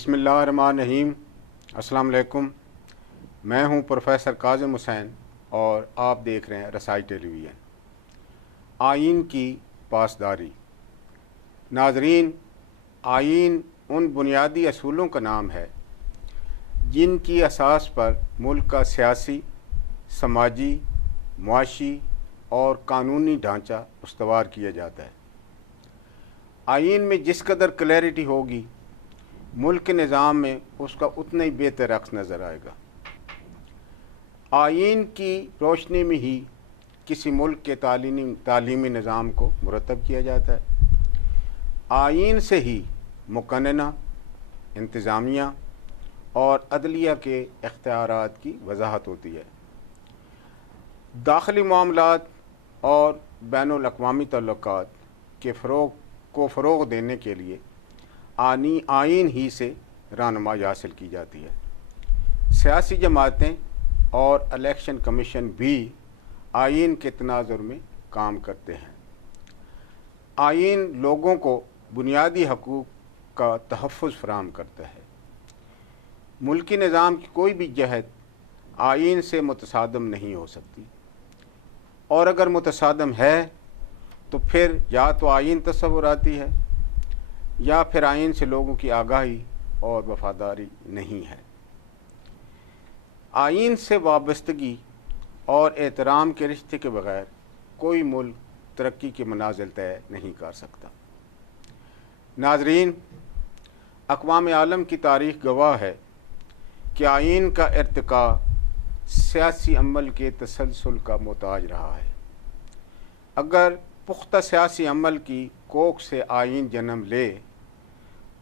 بسم اللہ الرحمن الرحیم۔ السلام علیکم، میں ہوں پروفیسر کاظم حسین اور آپ دیکھ رہے ہیں رسائی ٹیلی ویژن۔ آئین کی پاسداری۔ ناظرین، آئین ان بنیادی اصولوں کا نام ہے جن کی اساس پر ملک کا سیاسی، سماجی، معاشی اور قانونی ڈھانچہ استوار کیا جاتا ہے۔ آئین میں جس قدر کلیئرٹی ہوگی، ملک کے نظام میں اس کا اتنا ہی بہتر رقص نظر آئے گا۔ آئین کی روشنی میں ہی کسی ملک کے تعلیمی نظام کو مرتب کیا جاتا ہے۔ آئین سے ہی مقننہ، انتظامیہ اور عدلیہ کے اختیارات کی وضاحت ہوتی ہے۔ داخلی معاملات اور بین الاقوامی تعلقات کے فروغ دینے کے لیے آئین ہی سے رہنمائی حاصل کی جاتی ہے۔ سیاسی جماعتیں اور الیکشن کمیشن بھی آئین کے تناظر میں کام کرتے ہیں۔ آئین لوگوں کو بنیادی حقوق کا تحفظ فراہم کرتا ہے۔ ملکی نظام کی کوئی بھی جہت آئین سے متصادم نہیں ہو سکتی، اور اگر متصادم ہے تو پھر یا تو آئین تصوراتی ہے یا پھر آئین سے لوگوں کی آگاہی اور وفاداری نہیں ہے۔ آئین سے وابستگی اور احترام کے رشتے کے بغیر کوئی ملک ترقی کے منازل طے نہیں کر سکتا۔ ناظرین، اقوام عالم کی تاریخ گواہ ہے کہ آئین کا ارتقاء سیاسی عمل کے تسلسل کا محتاج رہا ہے۔ اگر پختہ سیاسی عمل کی کوکھ سے آئین جنم لے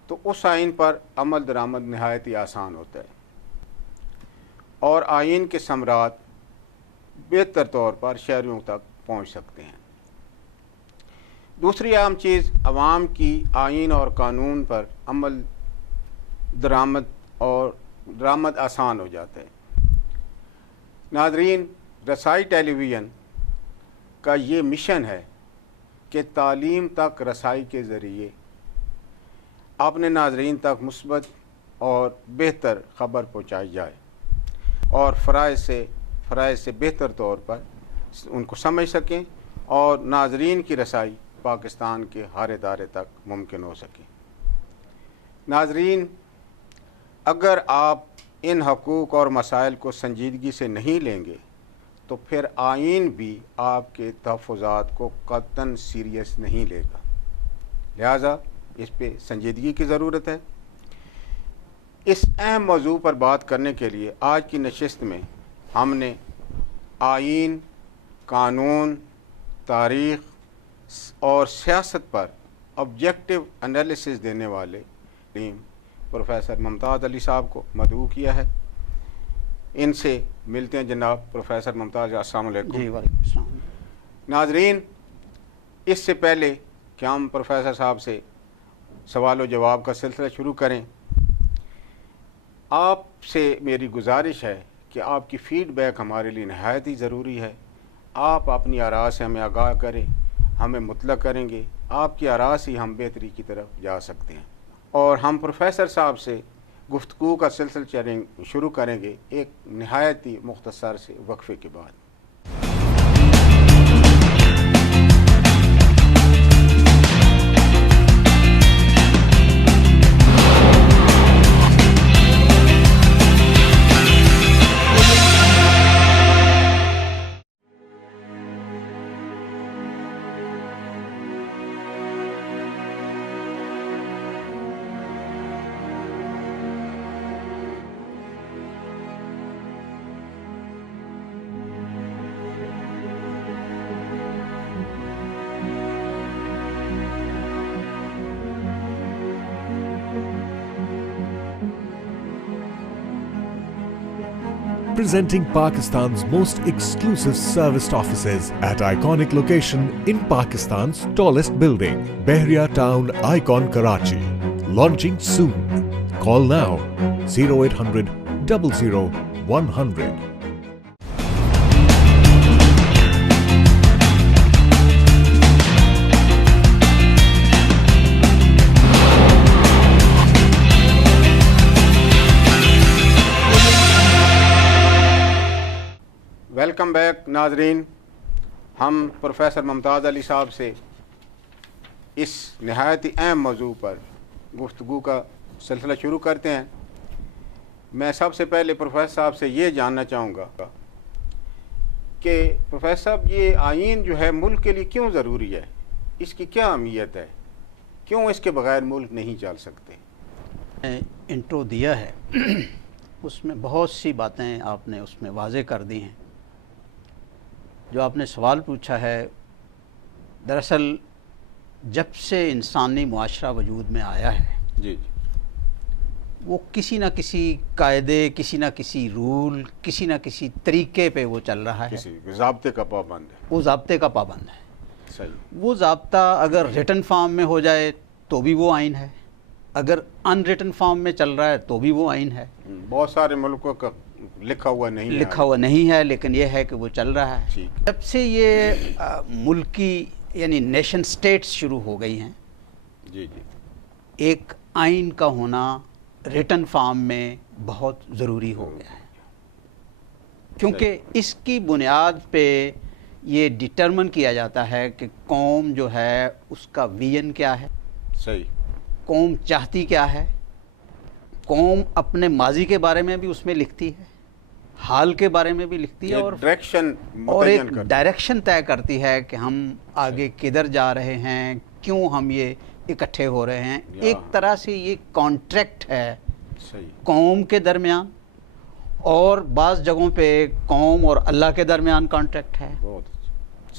تو اس آئین پر عمل درآمد نہایت ہی آسان ہوتا ہے اور آئین کے ثمرات بہتر طور پر شہریوں تک پہنچ سکتے ہیں۔ دوسری اہم چیز، عوام کی آئین اور قانون پر عمل درآمد آسان ہو جاتا ہے۔ ناظرین، رسائی ٹیلی ویژن کا یہ مشن ہے کہ تعلیم تک رسائی کے ذریعے اپنے ناظرین تک مثبت اور بہتر خبر پہنچائی جائے اور فرائض سے بہتر طور پر ان کو سمجھ سکیں اور ناظرین کی رسائی پاکستان کے ہر ادارے تک ممکن ہو سکے۔ ناظرین، اگر آپ ان حقوق اور مسائل کو سنجیدگی سے نہیں لیں گے تو پھر آئین بھی آپ کے تحفظات کو قطعاً سیریس نہیں لے گا۔ لہٰذا اس پہ سنجیدگی کی ضرورت ہے۔ اس اہم موضوع پر بات کرنے کے لیے آج کی نشست میں ہم نے آئین، قانون، تاریخ اور سیاست پر آبجیکٹو انالیسس دینے والے پروفیسر ممتاز علی صاحب کو مدعو کیا ہے۔ ان سے ملتے ہیں جناب پروفیسر ممتاز۔ السلام علیکم۔ جی، وعلیکم السلام۔ ناظرین، اس سے پہلے کہ ہم پروفیسر صاحب سے سوال و جواب کا سلسلہ شروع کریں، آپ سے میری گزارش ہے کہ آپ کی فیڈ بیک ہمارے لیے نہایت ہی ضروری ہے۔ آپ اپنی آراء سے ہمیں آگاہ کریں، ہمیں مطلع کریں گے۔ آپ کی آراء سے ہم بہتری کی طرف جا سکتے ہیں۔ اور ہم پروفیسر صاحب سے گفتگو کا سلسلہ شروع کریں گے ایک نہایت ہی مختصر سے وقفے کے بعد۔ Presenting Pakistan's most exclusive serviced offices at iconic location in Pakistan's tallest building, Bahria Town Icon, Karachi. Launching soon. Call now 0800 00 100. Welcome back ناظرین. ہم پروفیسر ممتاز علی صاحب سے اس نہایت ہی اہم موضوع پر گفتگو کا سلسلہ شروع کرتے ہیں. میں سب سے پہلے پروفیسر صاحب سے یہ جاننا چاہوں گا کہ پروفیسر صاحب یہ آئین جو ہے ملک کے لیے کیوں ضروری ہے, اس کی کیا اہمیت ہے, کیوں اس کے بغیر ملک نہیں چل سکتے؟ انٹرو دیا ہے اس میں بہت سی باتیں آپ نے اس میں واضح کر دی ہیں. جو آپ نے سوال پوچھا ہے, دراصل جب سے انسانی معاشرہ وجود میں آیا ہے جی وہ کسی نہ کسی قاعدے, کسی نہ کسی رول, کسی نہ کسی طریقے پہ وہ چل رہا ہے, کسی ضابطے کا پابند ہے. وہ ضابطے کا پابند ہے. صحیح. وہ ضابطہ اگر ریٹن فارم میں ہو جائے تو بھی وہ آئین ہے, اگر ان ریٹن فارم میں چل رہا ہے تو بھی وہ آئین ہے. بہت سارے ملکوں کا لکھا ہوا نہیں ہے لیکن یہ ہے کہ وہ چل رہا ہے. جب سے یہ ملکی یعنی نیشن سٹیٹس شروع ہو گئی ہیں, جی جی, ایک آئین کا ہونا ریٹن فارم میں بہت ضروری ہو گیا ہے, کیونکہ اس کی بنیاد پہ یہ ڈٹرمن کیا جاتا ہے کہ قوم جو ہے اس کا ویژن کیا ہے. صحیح. قوم چاہتی کیا ہے, قوم اپنے ماضی کے بارے میں بھی اس میں لکھتی ہے, حال کے بارے میں بھی لکھتی ہے, اور ایک ڈائریکشن طے کرتی ہے کہ ہم آگے کدھر جا رہے ہیں, کیوں ہم یہ اکٹھے ہو رہے ہیں. ایک طرح سے یہ کانٹریکٹ ہے قوم کے درمیان, اور بعض جگہوں پہ قوم اور اللہ کے درمیان کانٹریکٹ ہے,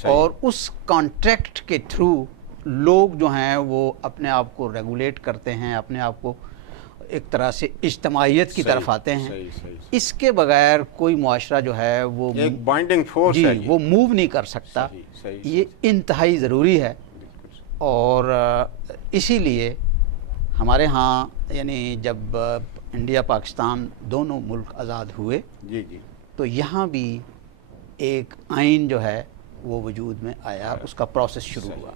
اور اس کانٹریکٹ کے تھرو لوگ جو ہیں وہ اپنے آپ کو ریگولیٹ کرتے ہیں, اپنے آپ کو ایک طرح سے اجتماعیت کی طرف آتے ہیں. اس کے بغیر کوئی معاشرہ جو ہے وہ ایک بائنڈنگ فورس ہے, وہ موو نہیں کر سکتا. یہ انتہائی ضروری ہے, اور اسی لیے ہمارے ہاں یعنی جب انڈیا پاکستان دونوں ملک آزاد ہوئے جی جی, تو یہاں بھی ایک آئین جو ہے وہ وجود میں آیا, اس کا پروسیس شروع ہوا.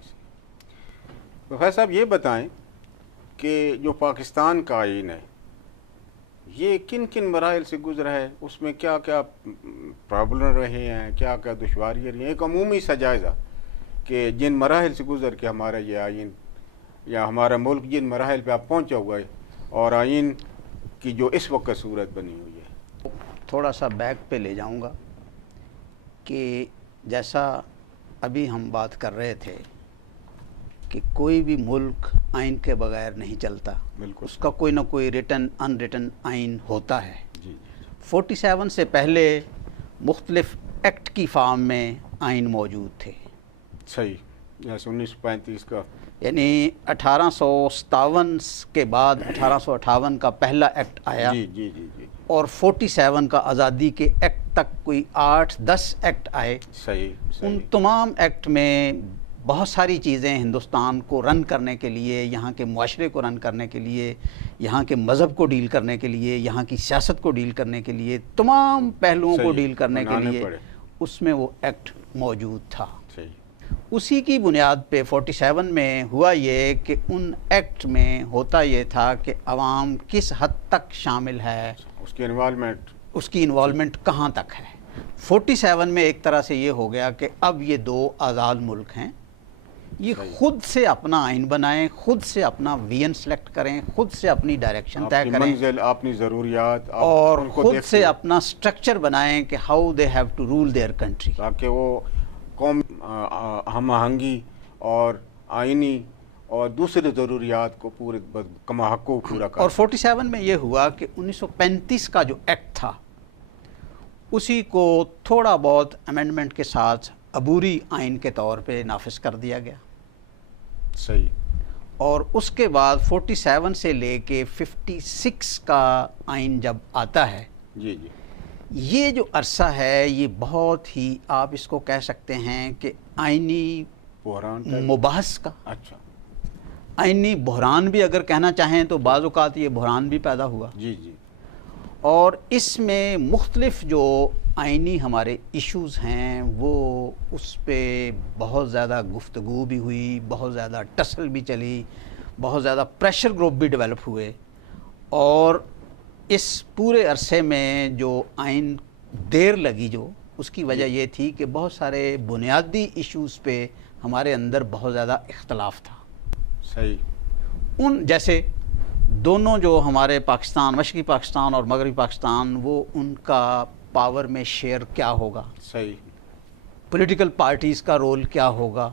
پروفیسر صاحب یہ بتائیں کہ جو پاکستان کا آئین ہے یہ کن کن مراحل سے گزرا ہے, اس میں کیا کیا پرابلم رہے ہیں, کیا کیا دشواریاں رہی ہیں, ایک عمومی سا جائزہ کہ جن مراحل سے گزر کے ہمارا یہ آئین یا ہمارا ملک جن مراحل پہ آپ پہنچا ہوا ہے, اور آئین کی جو اس وقت صورت بنی ہوئی ہے. تھوڑا سا بیک پہ لے جاؤں گا کہ جیسا ابھی ہم بات کر رہے تھے کہ کوئی بھی ملک آئین کے بغیر نہیں چلتا, بالکل اس کا کوئی نہ کوئی ریٹن ان ریٹن آئین ہوتا ہے. جی 47 سے پہلے مختلف ایکٹ کی فارم میں آئین موجود تھے. صحیح. جیسے 1935 کا یعنی 1857 کے بعد 1858 کا پہلا ایکٹ آیا, جی جی جی جی, اور 47 کا آزادی کے ایکٹ تک کوئی 8-10 ایکٹ آئے. صحیح. ان تمام ایکٹ میں بہت ساری چیزیں ہندوستان کو رن کرنے کے لیے, یہاں کے معاشرے کو رن کرنے کے لیے, یہاں کے مذہب کو ڈیل کرنے کے لیے, یہاں کی سیاست کو ڈیل کرنے کے لیے, تمام پہلوؤں کو ڈیل کرنے کے لیے اس میں وہ ایکٹ موجود تھا. اسی کی بنیاد پہ 47 میں ہوا یہ کہ ان ایکٹ میں ہوتا یہ تھا کہ عوام کس حد تک شامل ہے, اس کی انوالومنٹ کہاں تک ہے. 47 میں ایک طرح سے یہ ہو گیا کہ اب یہ دو آزاد ملک ہیں, یہ خود سے اپنا آئین بنائیں, خود سے اپنا ویژن سلیکٹ کریں, خود سے اپنی ڈائریکشن طے کریں, اپنی ضروریات, اور خود سے اپنا سٹرکچر بنائیں کہ how they have to rule their country, تاکہ وہ قوم ہم آہنگی اور آئینی اور دوسرے ضروریات کو پورے کما حق کو پورا کریں. اور 47 میں یہ ہوا کہ 1935 کا جو ایکٹ تھا اسی کو تھوڑا بہت امینڈمنٹ کے ساتھ عبوری آئین کے طور پہ نافذ کر دیا گیا. صحیح. اور اس کے بعد 47 سے لے کے 56 کا آئین جب آتا ہے, جی جی, یہ جو عرصہ ہے یہ بہت ہی, آپ اس کو کہہ سکتے ہیں کہ آئینی بحران مباحث کا, اچھا, آئینی بحران بھی اگر کہنا چاہیں تو بعض اوقات یہ بحران بھی پیدا ہوا. جی جی. اور اس میں مختلف جو آئینی ہمارے ایشوز ہیں وہ اس پہ بہت زیادہ گفتگو بھی ہوئی, بہت زیادہ ٹسل بھی چلی, بہت زیادہ پریشر گروپ بھی ڈیولپ ہوئے. اور اس پورے عرصے میں جو آئین دیر لگی جو اس کی وجہ یہ تھی کہ بہت سارے بنیادی ایشوز پہ ہمارے اندر بہت زیادہ اختلاف تھا. صحیح. ان جیسے دونوں جو ہمارے پاکستان، مشرقی پاکستان اور مغربی پاکستان، وہ ان کا پاور میں شیئر کیا ہوگا، صحیح. پولیٹیکل پارٹیز کا رول کیا ہوگا،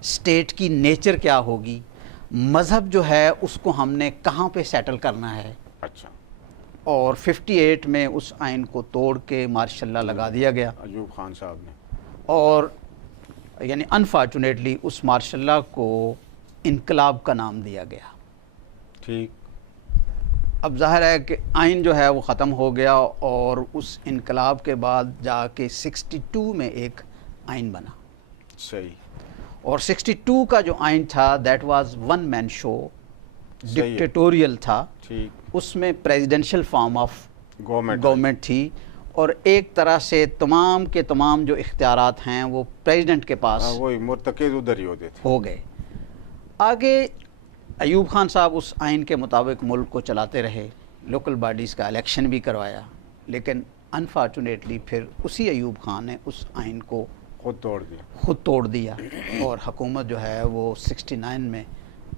اسٹیٹ کی نیچر کیا ہوگی، مذہب جو ہے اس کو ہم نے کہاں پہ سیٹل کرنا ہے. اچھا. اور 58 میں اس آئین کو توڑ کے مارشاء اللہ لگا دیا گیا. ایوب خان صاحب نے. اور یعنی انفارچونیٹلی اس مارشاء اللہ کو انقلاب کا نام دیا گیا. ٹھیک. اب ظاہر ہے کہ آئین جو ہے وہ ختم ہو گیا، اور اس انقلاب کے بعد جا کے 62 میں ایک آئین بنا. صحیح. اور 62 کا جو آئین تھا دیٹ واز ون مین شو، ڈکٹیٹوریل تھا. ٹھیک. اس میں پریزیڈنشل فارم آف گورنمنٹ تھی، اور ایک طرح سے تمام کے تمام جو اختیارات ہیں وہ پریزیڈنٹ کے پاس وہی مرتکز ادھر ہی ہوتے تھے. ہو گئے. آگے ایوب خان صاحب اس آئین کے مطابق ملک کو چلاتے رہے، لوکل باڈیز کا الیکشن بھی کروایا، لیکن انفارچونیٹلی پھر اسی ایوب خان نے اس آئین کو خود توڑ دیا اور حکومت جو ہے وہ 69 میں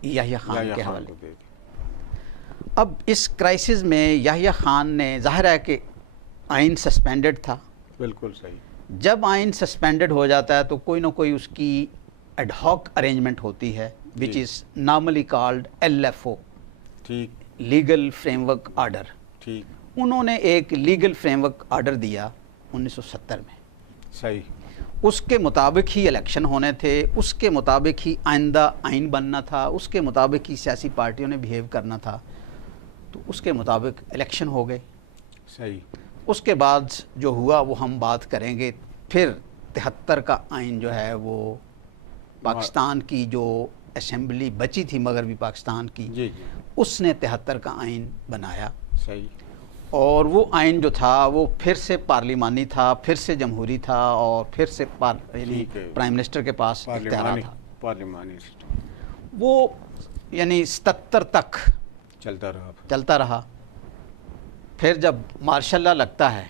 یحییٰ خان کے حوالے. اب اس کرائسس میں یحییٰ خان نے، ظاہر ہے کہ آئین سسپینڈڈ تھا. بالکل صحیح. جب آئین سسپینڈڈ ہو جاتا ہے تو کوئی نہ کوئی اس کی ایڈ ہاک ارینجمنٹ ہوتی ہے، وچ از نارملی کالڈ LFO، ٹھیک، لیگل فریم ورک آرڈر. ٹھیک. انہوں نے ایک لیگل فریم ورک آرڈر دیا 1970 میں. صحیح. اس کے مطابق ہی الیکشن ہونے تھے، اس کے مطابق ہی آئندہ آئین بننا تھا، اس کے مطابق ہی سیاسی پارٹیوں نے بیہیو کرنا تھا. تو اس کے مطابق الیکشن ہو گئے. صحیح. اس کے بعد جو ہوا وہ ہم بات کریں گے. پھر 73 کا آئین جو ہے وہ پاکستان کی جو اسمبلی بچی تھی مغربی پاکستان کی، جی اس نے 73 کا آئین بنایا. صحیح. اور وہ آئین جو تھا وہ پھر سے پارلیمانی تھا، پھر سے جمہوری تھا، اور پھر سے یعنی پرائم منسٹر کے پاس اختیارات تھا. پارلیمانی وہ یعنی 77 تک چلتا رہا. پھر جب مارشاء اللہ لگتا ہے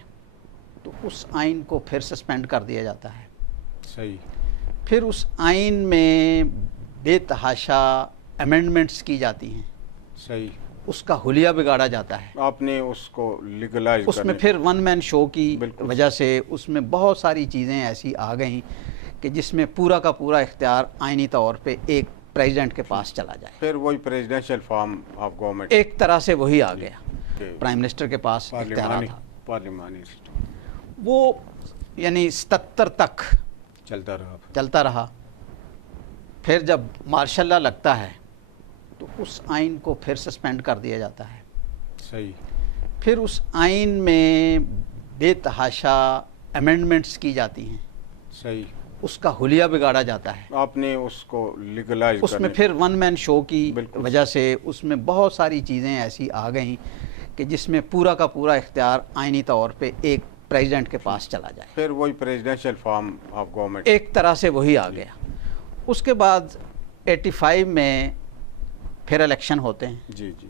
تو اس آئین کو پھر سسپینڈ کر دیا جاتا ہے. صحیح. پھر اس آئین میں بے تحاشا امینڈمنٹس کی جاتی ہیں. صحیح. اس کا حلیہ بگاڑا جاتا ہے. آپ نے اس کو لیگلائز اس میں پھر ون مین شو کی وجہ سے اس میں بہت ساری چیزیں ایسی آ گئیں کہ جس میں پورا کا پورا اختیار آئینی طور پہ ایک پریزیڈنٹ کے پاس چلا جائے. پھر وہی پریزیڈنشل فارم آف گورنمنٹ ایک طرح سے وہی آ گیا. پرائم منسٹر کے پاس اختیارات تھا. پارلیمانی وہ یعنی 77 تک چلتا رہا. پھر جب مارشاء اللہ لگتا ہے تو اس آئین کو پھر سسپینڈ کر دیا جاتا ہے. صحیح. پھر اس آئین میں بے تحاشا امینڈمنٹس کی جاتی ہیں. صحیح. اس کا حلیہ بگاڑا جاتا ہے. آپ نے اس کو لیگلائز اس میں پھر ون مین شو کی وجہ سے اس میں بہت ساری چیزیں ایسی آ گئیں کہ جس میں پورا کا پورا اختیار آئینی طور پہ ایک پریزیڈنٹ کے پاس چلا جائے. پھر وہی پریزیڈنشل فارم آف گورنمنٹ ایک طرح سے وہی آ گیا. اس کے بعد 85 میں پھر الیکشن ہوتے ہیں. جی جی.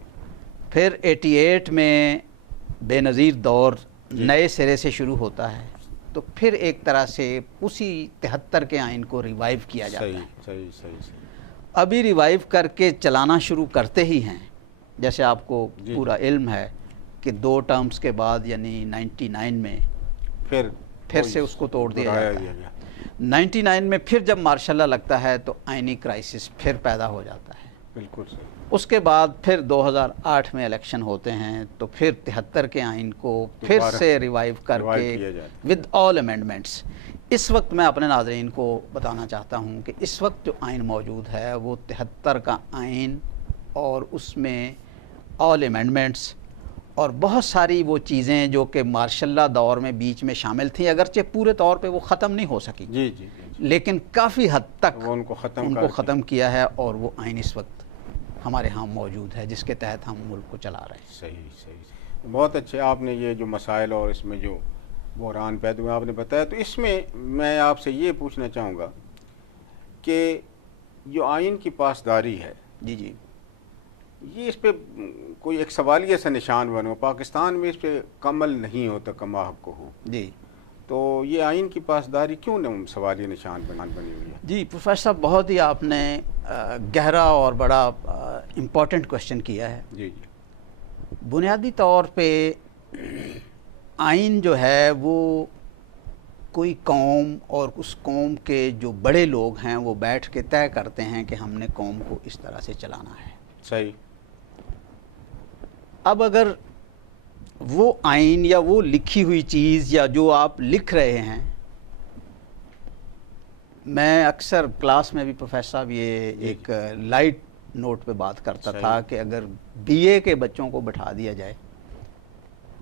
پھر 88 میں بے نظیر دور نئے سرے سے شروع ہوتا ہے. تو پھر ایک طرح سے اسی 73 کے آئین کو ریوائیو کیا جاتا ہے. صحیح. ابھی ریوائیو کر کے چلانا شروع کرتے ہی ہیں. جیسے آپ کو پورا علم ہے کہ 2 ٹرمز کے بعد یعنی 99 میں پھر سے اس کو توڑ دیا جاتا ہے. 99 میں پھر جب مارشاء اللہ لگتا ہے تو آئینی کرائسس پھر پیدا ہو جاتا ہے. بالکل صحیح. اس کے بعد پھر 2008 میں الیکشن ہوتے ہیں تو پھر 73 کے آئین کو پھر سے ریوائیو کر کے ود آل امینڈمنٹس. اس وقت میں اپنے ناظرین کو بتانا چاہتا ہوں کہ اس وقت جو آئین موجود ہے وہ 73 کا آئین اور اس میں آل امینڈمنٹس اور بہت ساری وہ چیزیں جو کہ مارشاء اللہ دور میں بیچ میں شامل تھیں، اگرچہ پورے طور پہ وہ ختم نہیں ہو سکی، لیکن کافی حد تک ان کو ختم کیا ہے. اور وہ آئین اس وقت ہمارے ہاں موجود ہے جس کے تحت ہم ملک کو چلا رہے ہیں. صحیح. بہت اچھے آپ نے یہ جو مسائل اور اس میں جو بحران پیدا ہوئے آپ نے بتایا. تو اس میں میں آپ سے یہ پوچھنا چاہوں گا کہ جو آئین کی پاسداری ہے، جی یہ اس پہ کوئی ایک سوالیہ سے نشان بنا. پاکستان میں اس پہ عمل نہیں ہوتا کما حق کو ہو. جی. تو یہ آئین کی پاسداری کیوں سوالیہ نشان بنی ہوئی ہے؟ جی پروفیسر صاحب، بہت ہی آپ نے گہرا اور بڑا امپورٹنٹ کوشچن کیا ہے. جی جی. بنیادی طور پہ آئین جو ہے وہ کوئی قوم اور اس قوم کے جو بڑے لوگ ہیں وہ بیٹھ کے طے کرتے ہیں کہ ہم نے قوم کو اس طرح سے چلانا ہے. صحیح. اب اگر وہ آئین یا وہ لکھی ہوئی چیز یا جو آپ لکھ رہے ہیں، میں اکثر کلاس میں بھی پروفیسر صاحب یہ ایک لائٹ نوٹ پہ بات کرتا تھا کہ اگر بی اے کے بچوں کو بٹھا دیا جائے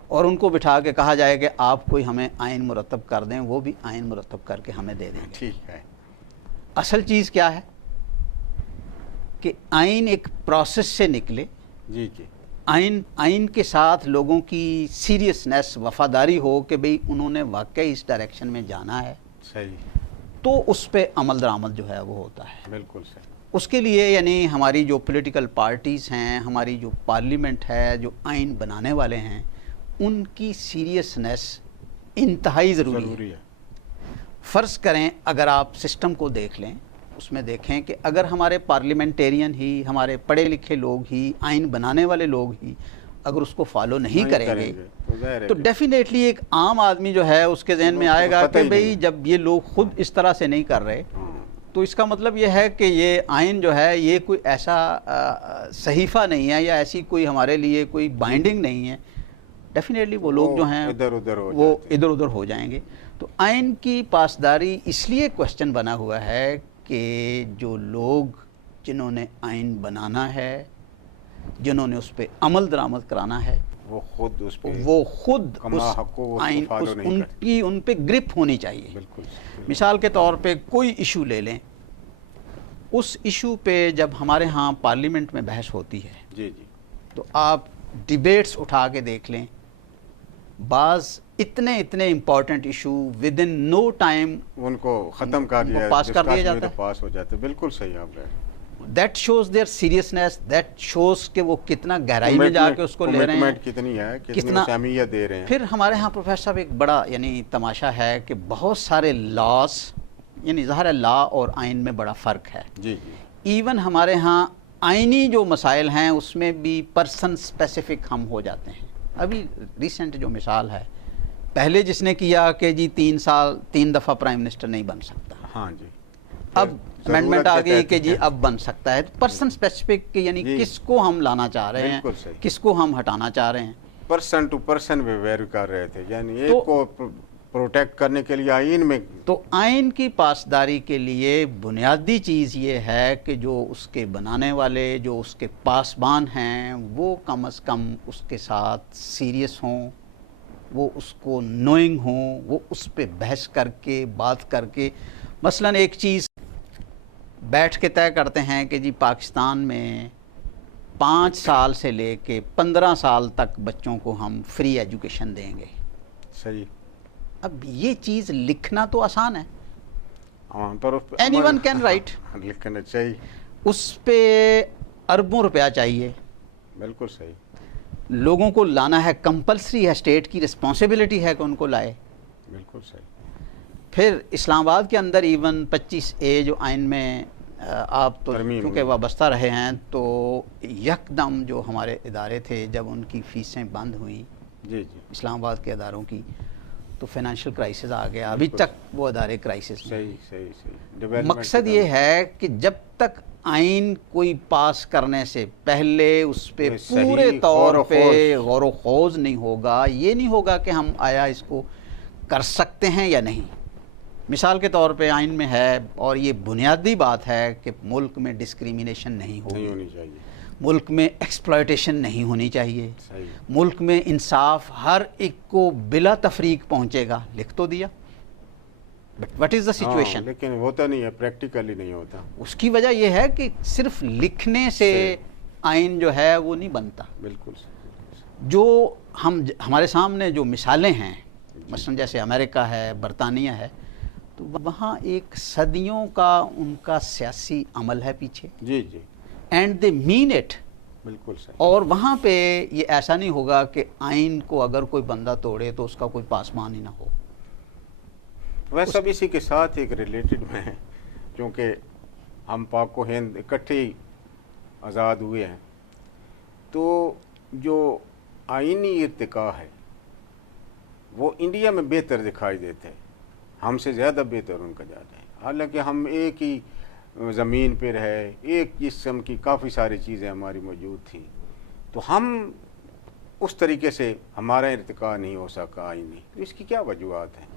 اور ان کو بٹھا کے کہا جائے کہ آپ کوئی ہمیں آئین مرتب کر دیں، وہ بھی آئین مرتب کر کے ہمیں دے دیں گے. ٹھیک ہے. اصل چیز کیا ہے کہ آئین ایک پروسیس سے نکلے. جی جی. آئین کے ساتھ لوگوں کی سیریسنیس، وفاداری ہو کہ بھئی انہوں نے واقعی اس ڈائریکشن میں جانا ہے. صحیح. تو اس پہ عمل درآمد جو ہے وہ ہوتا ہے. بالکل صحیح. اس کے لیے یعنی ہماری جو پولیٹیکل پارٹیز ہیں، ہماری جو پارلیمنٹ ہے، جو آئین بنانے والے ہیں، ان کی سیریسنیس انتہائی ضروری ہے. فرض کریں اگر آپ سسٹم کو دیکھ لیں، اس میں دیکھیں کہ اگر ہمارے پارلیمنٹیرین ہی، ہمارے پڑھے لکھے لوگ ہی، آئین بنانے والے لوگ ہی اگر اس کو فالو نہیں کریں گے تو ڈیفینیٹلی ایک عام آدمی جو ہے اس کے ذہن میں آئے گا کہ بھئی جب یہ لوگ خود اس طرح سے نہیں کر رہے تو اس کا مطلب یہ ہے کہ یہ آئین جو ہے یہ کوئی ایسا صحیفہ نہیں ہے یا ایسی کوئی ہمارے لیے کوئی بائنڈنگ نہیں ہے. ڈیفینیٹلی وہ لوگ جو ہیں وہ ادھر ادھر ہو جائیں گے. تو آئین کی پاسداری اس لیے کوشچن بنا ہوا ہے کہ جو لوگ جنہوں نے آئین بنانا ہے، جنہوں نے اس پہ عمل درآمد کرانا ہے، وہ خود آئین ان پہ گرپ ہونی چاہیے. بالکل. مثال کے طور پہ کوئی ایشو لے لیں، اس ایشو پہ جب ہمارے ہاں پارلیمنٹ میں بحث ہوتی ہے جی جی تو آپ ڈیبیٹس اٹھا کے دیکھ لیں، بعض اتنے important issue with in no time ان کو ختم کر دیا، پاس کر دیا جاتا ہے، پاس ہو جاتے. بالکل صحیح آپ رہے. That shows their seriousness, that shows کہ وہ کتنا گہرائی میں جا کے اس کو لے رہے ہیں، کتنی ہے، کتنا اہمیت دے رہے ہیں. پھر ہمارے ہاں پروفیسر صاحب ایک بڑا یعنی تماشا ہے کہ بہت سارے لاز، یعنی ظاہر ہے لا اور آئین میں بڑا فرق ہے. جی جی. ایون ہمارے ہاں آئینی جو مسائل ہیں اس میں بھی پرسن سپیسیفک ہم ہو جاتے ہیں. ابھی ریسنٹ جو مثال ہے، پہلے جس نے کیا کہ جی 3 دفعہ پرائم منسٹر نہیں بن سکتا، ہاں جی، اب امینڈمنٹ آ گئی کہ جی اب بن سکتا ہے. پرسن اسپیسیفک یعنی کس کو ہم لانا چاہ رہے ہیں، کس کو ہم ہٹانا چاہ رہے ہیں. پرسن ٹو پرسن ویری کر رہے تھے، یعنی ایک کو پروٹیکٹ کرنے کے لیے آئین میں. تو آئین کی پاسداری کے لیے بنیادی چیز یہ ہے کہ جو اس کے بنانے والے، جو اس کے پاسبان ہیں، وہ کم از کم اس کے ساتھ سیریس ہوں، وہ اس کو نوئنگ ہوں، وہ اس پہ بحث کر کے بات کر کے. مثلا ایک چیز بیٹھ کے طے کرتے ہیں کہ جی پاکستان میں 5 سال سے لے کے 15 سال تک بچوں کو ہم فری ایجوکیشن دیں گے. صحیح. اب یہ چیز لکھنا تو آسان ہے، اینی ون کین رائٹ، لکھنا چاہیے، اس پہ اربوں روپیہ چاہیے. بالکل صحیح. لوگوں کو لانا ہے، کمپلسری ہے، اسٹیٹ کی رسپانسبلٹی ہے کہ ان کو لائے. بالکل صحیح. پھر اسلام آباد کے اندر ایون 25A جو آئین میں آپ تو کیونکہ وابستہ رہے ہیں تو یکدم جو ہمارے ادارے تھے جب ان کی فیسیں بند ہوئیں جی جی اسلام آباد کے اداروں کی تو فائنینشیل کرائسس آ گیا. ابھی تک وہ ادارے کرائسس میں. صحیح. مقصد یہ ہے کہ جب تک آئین کوئی پاس کرنے سے پہلے اس پہ پورے طور پہ غور و خوض نہیں ہوگا، یہ نہیں ہوگا کہ ہم آیا اس کو کر سکتے ہیں یا نہیں. مثال کے طور پہ آئین میں ہے، اور یہ بنیادی بات ہے کہ ملک میں ڈسکریمنیشن نہیں ہونی چاہیے، ملک میں ایکسپلائٹیشن نہیں ہونی چاہیے، ملک میں انصاف ہر ایک کو بلا تفریق پہنچے گا. لکھ تو دیا، but what is the situation? لیکن ہوتا نہیں ہے، پریکٹیکلی نہیں ہوتا. اس کی وجہ یہ ہے کہ صرف لکھنے سے آئین جو ہے وہ نہیں بنتا. بالکل. جو ہمارے سامنے جو مثالیں ہیں، مثلا جیسے امریکہ ہے، برطانیہ ہے، تو وہاں ایک صدیوں کا ان کا سیاسی عمل ہے پیچھے. جی جی. And they mean it. بالکل صحیح. اور وہاں پہ یہ ایسا نہیں ہوگا کہ آئین کو اگر کوئی بندہ توڑے تو اس کا کوئی پاسبان ہی نہ ہو. ویسے اب اسی کے ساتھ ایک ریلیٹڈ میں ہے، کیونکہ ہم پاک و ہند اکٹھے ہی آزاد ہوئے ہیں، تو جو آئینی ارتقاء ہے وہ انڈیا میں بہتر دکھائی دیتا ہے، ہم سے زیادہ بہتر ان کا جاتا ہے، حالانکہ ہم ایک ہی زمین پہ رہے، ایک جسم کی کافی ساری چیزیں ہماری موجود تھیں، تو ہم اس طریقے سے ہمارا ارتقاء نہیں ہو سکا آئینی، تو اس کی کیا وجوہات ہیں؟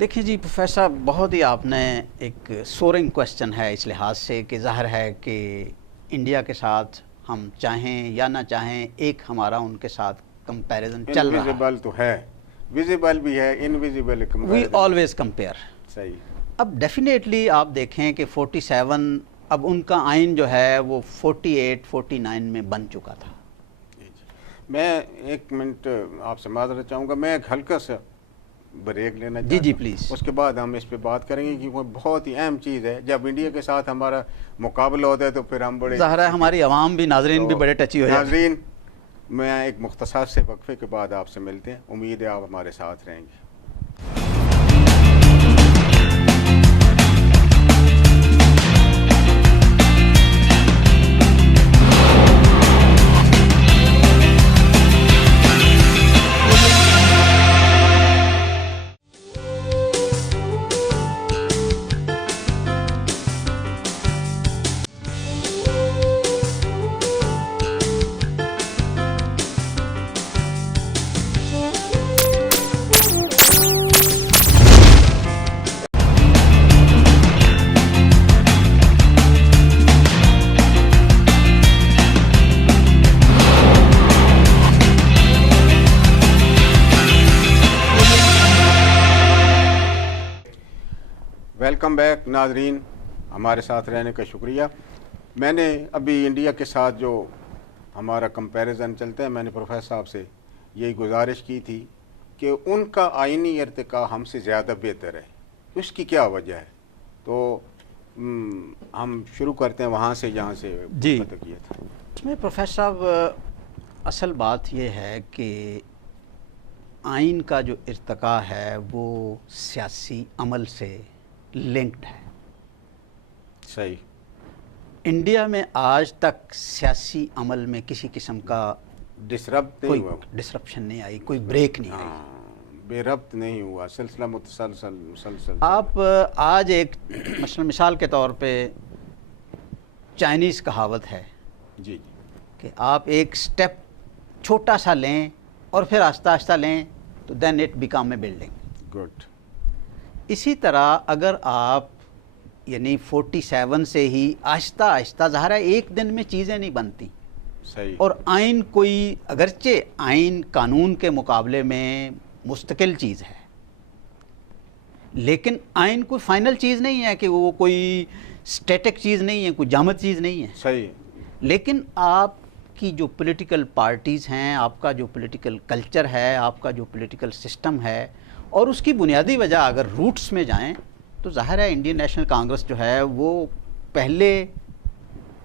دیکھیں جی پروفیسر، بہت ہی آپ نے ایک سورنگ کویسچن ہے اس لحاظ سے کہ ظاہر ہے کہ انڈیا کے ساتھ ہم چاہیں یا نہ چاہیں ایک ہمارا ان کے ساتھ کمپیریزن چل رہا ہے. انویزیبل تو ہے، ویزیبل بھی ہے، انویزیبل وی آلویز کمپیئر. صحیح. اب ڈیفینیٹلی آپ دیکھیں کہ 47 اب ان کا آئین جو ہے وہ 48 49 میں بن چکا تھا. میں ایک منٹ آپ سے معذرت چاہوں گا، میں ایک ہلکا سا بریک لینا چاہتا ہوں. جی پلیز. اس کے بعد ہم اس پہ بات کریں گے، کیونکہ بہت ہی اہم چیز ہے. جب انڈیا کے ساتھ ہمارا مقابلہ ہوتا ہے تو پھر ہم بڑے ظاہر ہے ہماری عوام بھی، ناظرین بھی بڑے ٹچی ہو جاتے ہیں. ناظرین، میں ایک مختصر سے وقفے کے بعد آپ سے ملتے ہیں، امید ہے آپ ہمارے ساتھ رہیں گے. ویلکم بیک ناظرین، ہمارے ساتھ رہنے کا شکریہ. میں نے ابھی انڈیا کے ساتھ جو ہمارا کمپیریزن چلتا ہے، میں نے پروفیسر صاحب سے یہی گزارش کی تھی کہ ان کا آئینی ارتقاء ہم سے زیادہ بہتر ہے، اس کی کیا وجہ ہے. تو ہم شروع کرتے ہیں وہاں سے جہاں سے جی کیا تھا. اس میں پروفیسر صاحب اصل بات یہ ہے کہ آئین کا جو ارتقاء ہے وہ سیاسی عمل سے لنکڈ ہے. صحیح. انڈیا میں آج تک سیاسی عمل میں کسی قسم کا ڈسرپٹ نہیں کوئی ہوا، ڈسرپشن نہیں آئی، کوئی بریک نہیں آئی، بے ربط نہیں ہوا، سلسلہ مسلسل. آپ آج ایک مثال کے طور پہ چائنیز کہاوت ہے جی کہ آپ ایک سٹیپ چھوٹا سا لیں اور پھر آہستہ آہستہ لیں تو then it become a building. Good. اسی طرح اگر آپ یعنی 47 سے ہی آہستہ آہستہ، ظاہر ہے ایک دن میں چیزیں نہیں بنتی. صحیح. اور آئین کوئی، اگرچہ آئین قانون کے مقابلے میں مستقل چیز ہے، لیکن آئین کوئی فائنل چیز نہیں ہے کہ وہ کوئی سٹیٹک چیز نہیں ہے، کوئی جامد چیز نہیں ہے. صحیح. لیکن آپ کی جو پولیٹیکل پارٹیز ہیں، آپ کا جو پولیٹیکل کلچر ہے، آپ کا جو پولیٹیکل سسٹم ہے، اور اس کی بنیادی وجہ اگر روٹس میں جائیں تو ظاہر ہے انڈین نیشنل کانگریس جو ہے وہ پہلے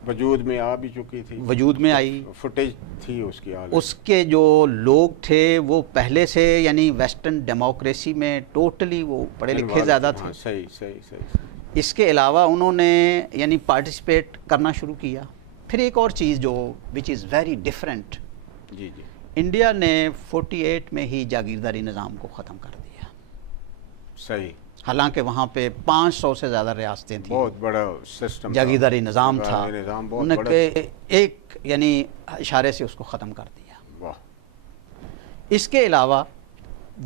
وجود میں آ بھی چکی تھی، وجود میں آئی، فوٹیج تھی اس کی. اس کے جو لوگ تھے وہ پہلے سے یعنی ویسٹرن ڈیموکریسی میں ٹوٹلی وہ پڑھے لکھے زیادہ تھے. صحیح صحیح صحیح. اس کے علاوہ انہوں نے یعنی پارٹیسپیٹ کرنا شروع کیا. پھر ایک اور چیز جو وچ از ویری ڈفرینٹ، جی جی، انڈیا نے 48 میں ہی جاگیرداری نظام کو ختم کر دیا. صحیح. حالانکہ وہاں پہ 500 سے زیادہ ریاستیں تھیں، بہت بڑا سسٹم، جاگیرداری نظام تھا، نظام بہت انہوں بڑا. نے ایک یعنی اشارے سے اس کو ختم کر دیا. واہ. اس کے علاوہ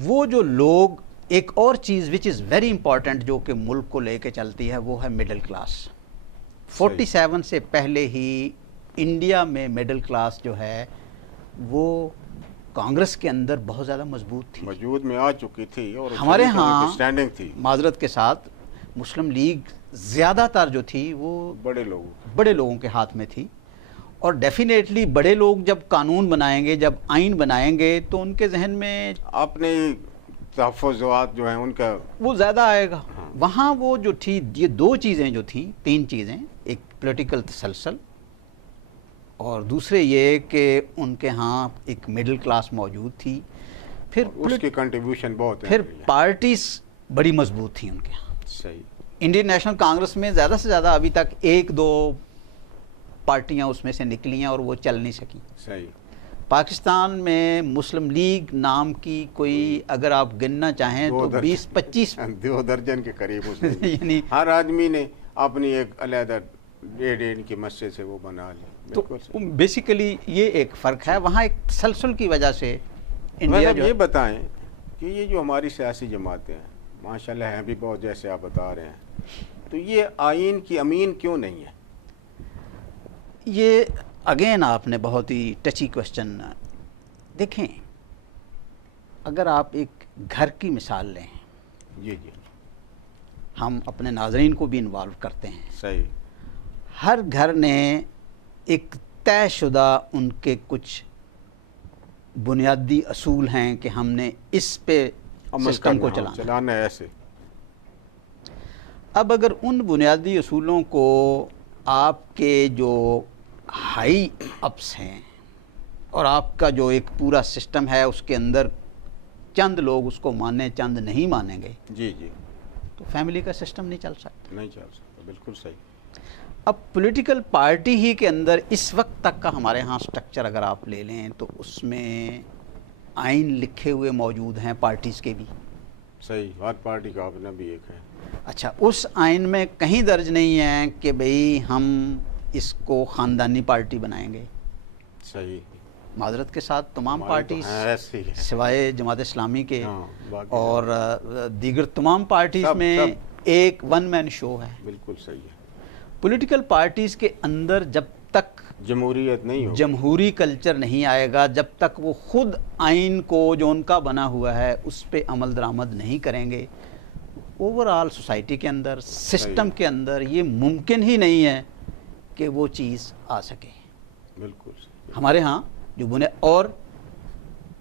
وہ جو لوگ، ایک اور چیز وچ از ویری امپورٹنٹ جو کہ ملک کو لے کے چلتی ہے وہ ہے مڈل کلاس. 47 سے پہلے ہی انڈیا میں مڈل کلاس جو ہے وہ کانگریس کے اندر بہت زیادہ مضبوط تھی، وجود میں آ چکی تھی، اور ہمارے ہاں سٹینڈنگ تھی. معذرت کے ساتھ مسلم لیگ زیادہ تر جو تھی وہ بڑے لوگوں کے ہاتھ میں تھی. اور ڈیفینیٹلی بڑے لوگ جب قانون بنائیں گے، جب آئین بنائیں گے تو ان کے ذہن میں اپنے تحفظات جو ہیں ان کا وہ زیادہ آئے گا. وہاں وہ جو تھی، یہ دو چیزیں جو تھیں، تین چیزیں، ایک پولیٹیکل تسلسل، اور دوسرے یہ کہ ان کے ہاں ایک مڈل کلاس موجود تھی. پھر اس کی کنٹریبیوشن بہت ہے. پھر پارٹیز بڑی مضبوط تھیں ان کے یہاں. صحیح. انڈین نیشنل کانگریس میں زیادہ سے زیادہ ابھی تک 1-2 پارٹیاں اس میں سے نکلی ہیں اور وہ چل نہیں سکیں. صحیح. پاکستان میں مسلم لیگ نام کی کوئی اگر آپ گننا چاہیں تو 20-25 2 درجن کے قریب اس میں یعنی ہر آدمی نے اپنی ایک علیحدہ ڈیڑھ کی مسجد سے وہ بنا لی. تو بیسیکلی یہ ایک فرق ہے. وہاں ایک تسلسل کی وجہ سے انڈیا جو یہ بتائیں کہ یہ جو ہماری سیاسی جماعتیں ہیں ماشاءاللہ ہیں بھی بہت جیسے آپ بتا رہے ہیں, تو یہ آئین کی امین کیوں نہیں ہے؟ یہ اگین آپ نے بہت ہی ٹچی کوشچن. دیکھیں اگر آپ ایک گھر کی مثال لیں, جی جی, ہم اپنے ناظرین کو بھی انوالو کرتے ہیں. صحیح. ہر گھر نے ایک طے شدہ ان کے کچھ بنیادی اصول ہیں کہ ہم نے اس پہ سسٹم کو چلانا ہے ایسے. اب اگر ان بنیادی اصولوں کو آپ کے جو ہائی اپس ہیں اور آپ کا جو ایک پورا سسٹم ہے اس کے اندر چند لوگ اس کو مانیں چند نہیں مانیں گے, جی جی, تو فیملی کا سسٹم نہیں چل سکتا. نہیں چل سکتا. بالکل صحیح. اب پولیٹیکل پارٹی ہی کے اندر اس وقت تک کا ہمارے ہاں سٹرکچر اگر آپ لے لیں تو اس میں آئین لکھے ہوئے موجود ہیں پارٹیز کے بھی. صحیح. ہر پارٹی کا اپنا بھی ایک ہے. اچھا, اس آئین میں کہیں درج نہیں ہے کہ بھئی ہم اس کو خاندانی پارٹی بنائیں گے. صحیح. معذرت کے ساتھ تمام پارٹیز سوائے جماعت اسلامی کے اور دیگر تمام پارٹیز میں ایک ون مین شو ہے. بالکل صحیح ہے. پولیٹیکل پارٹیز کے اندر جب تک جمہوریت نہیں ہو, جمہوری کلچر نہیں آئے گا, جب تک وہ خود آئین کو جو ان کا بنا ہوا ہے اس پہ عمل درآمد نہیں کریں گے, اوورآل سوسائٹی کے اندر سسٹم کے اندر یہ ممکن ہی نہیں ہے کہ وہ چیز آ سکے. بالکل. ہمارے ہاں جو اور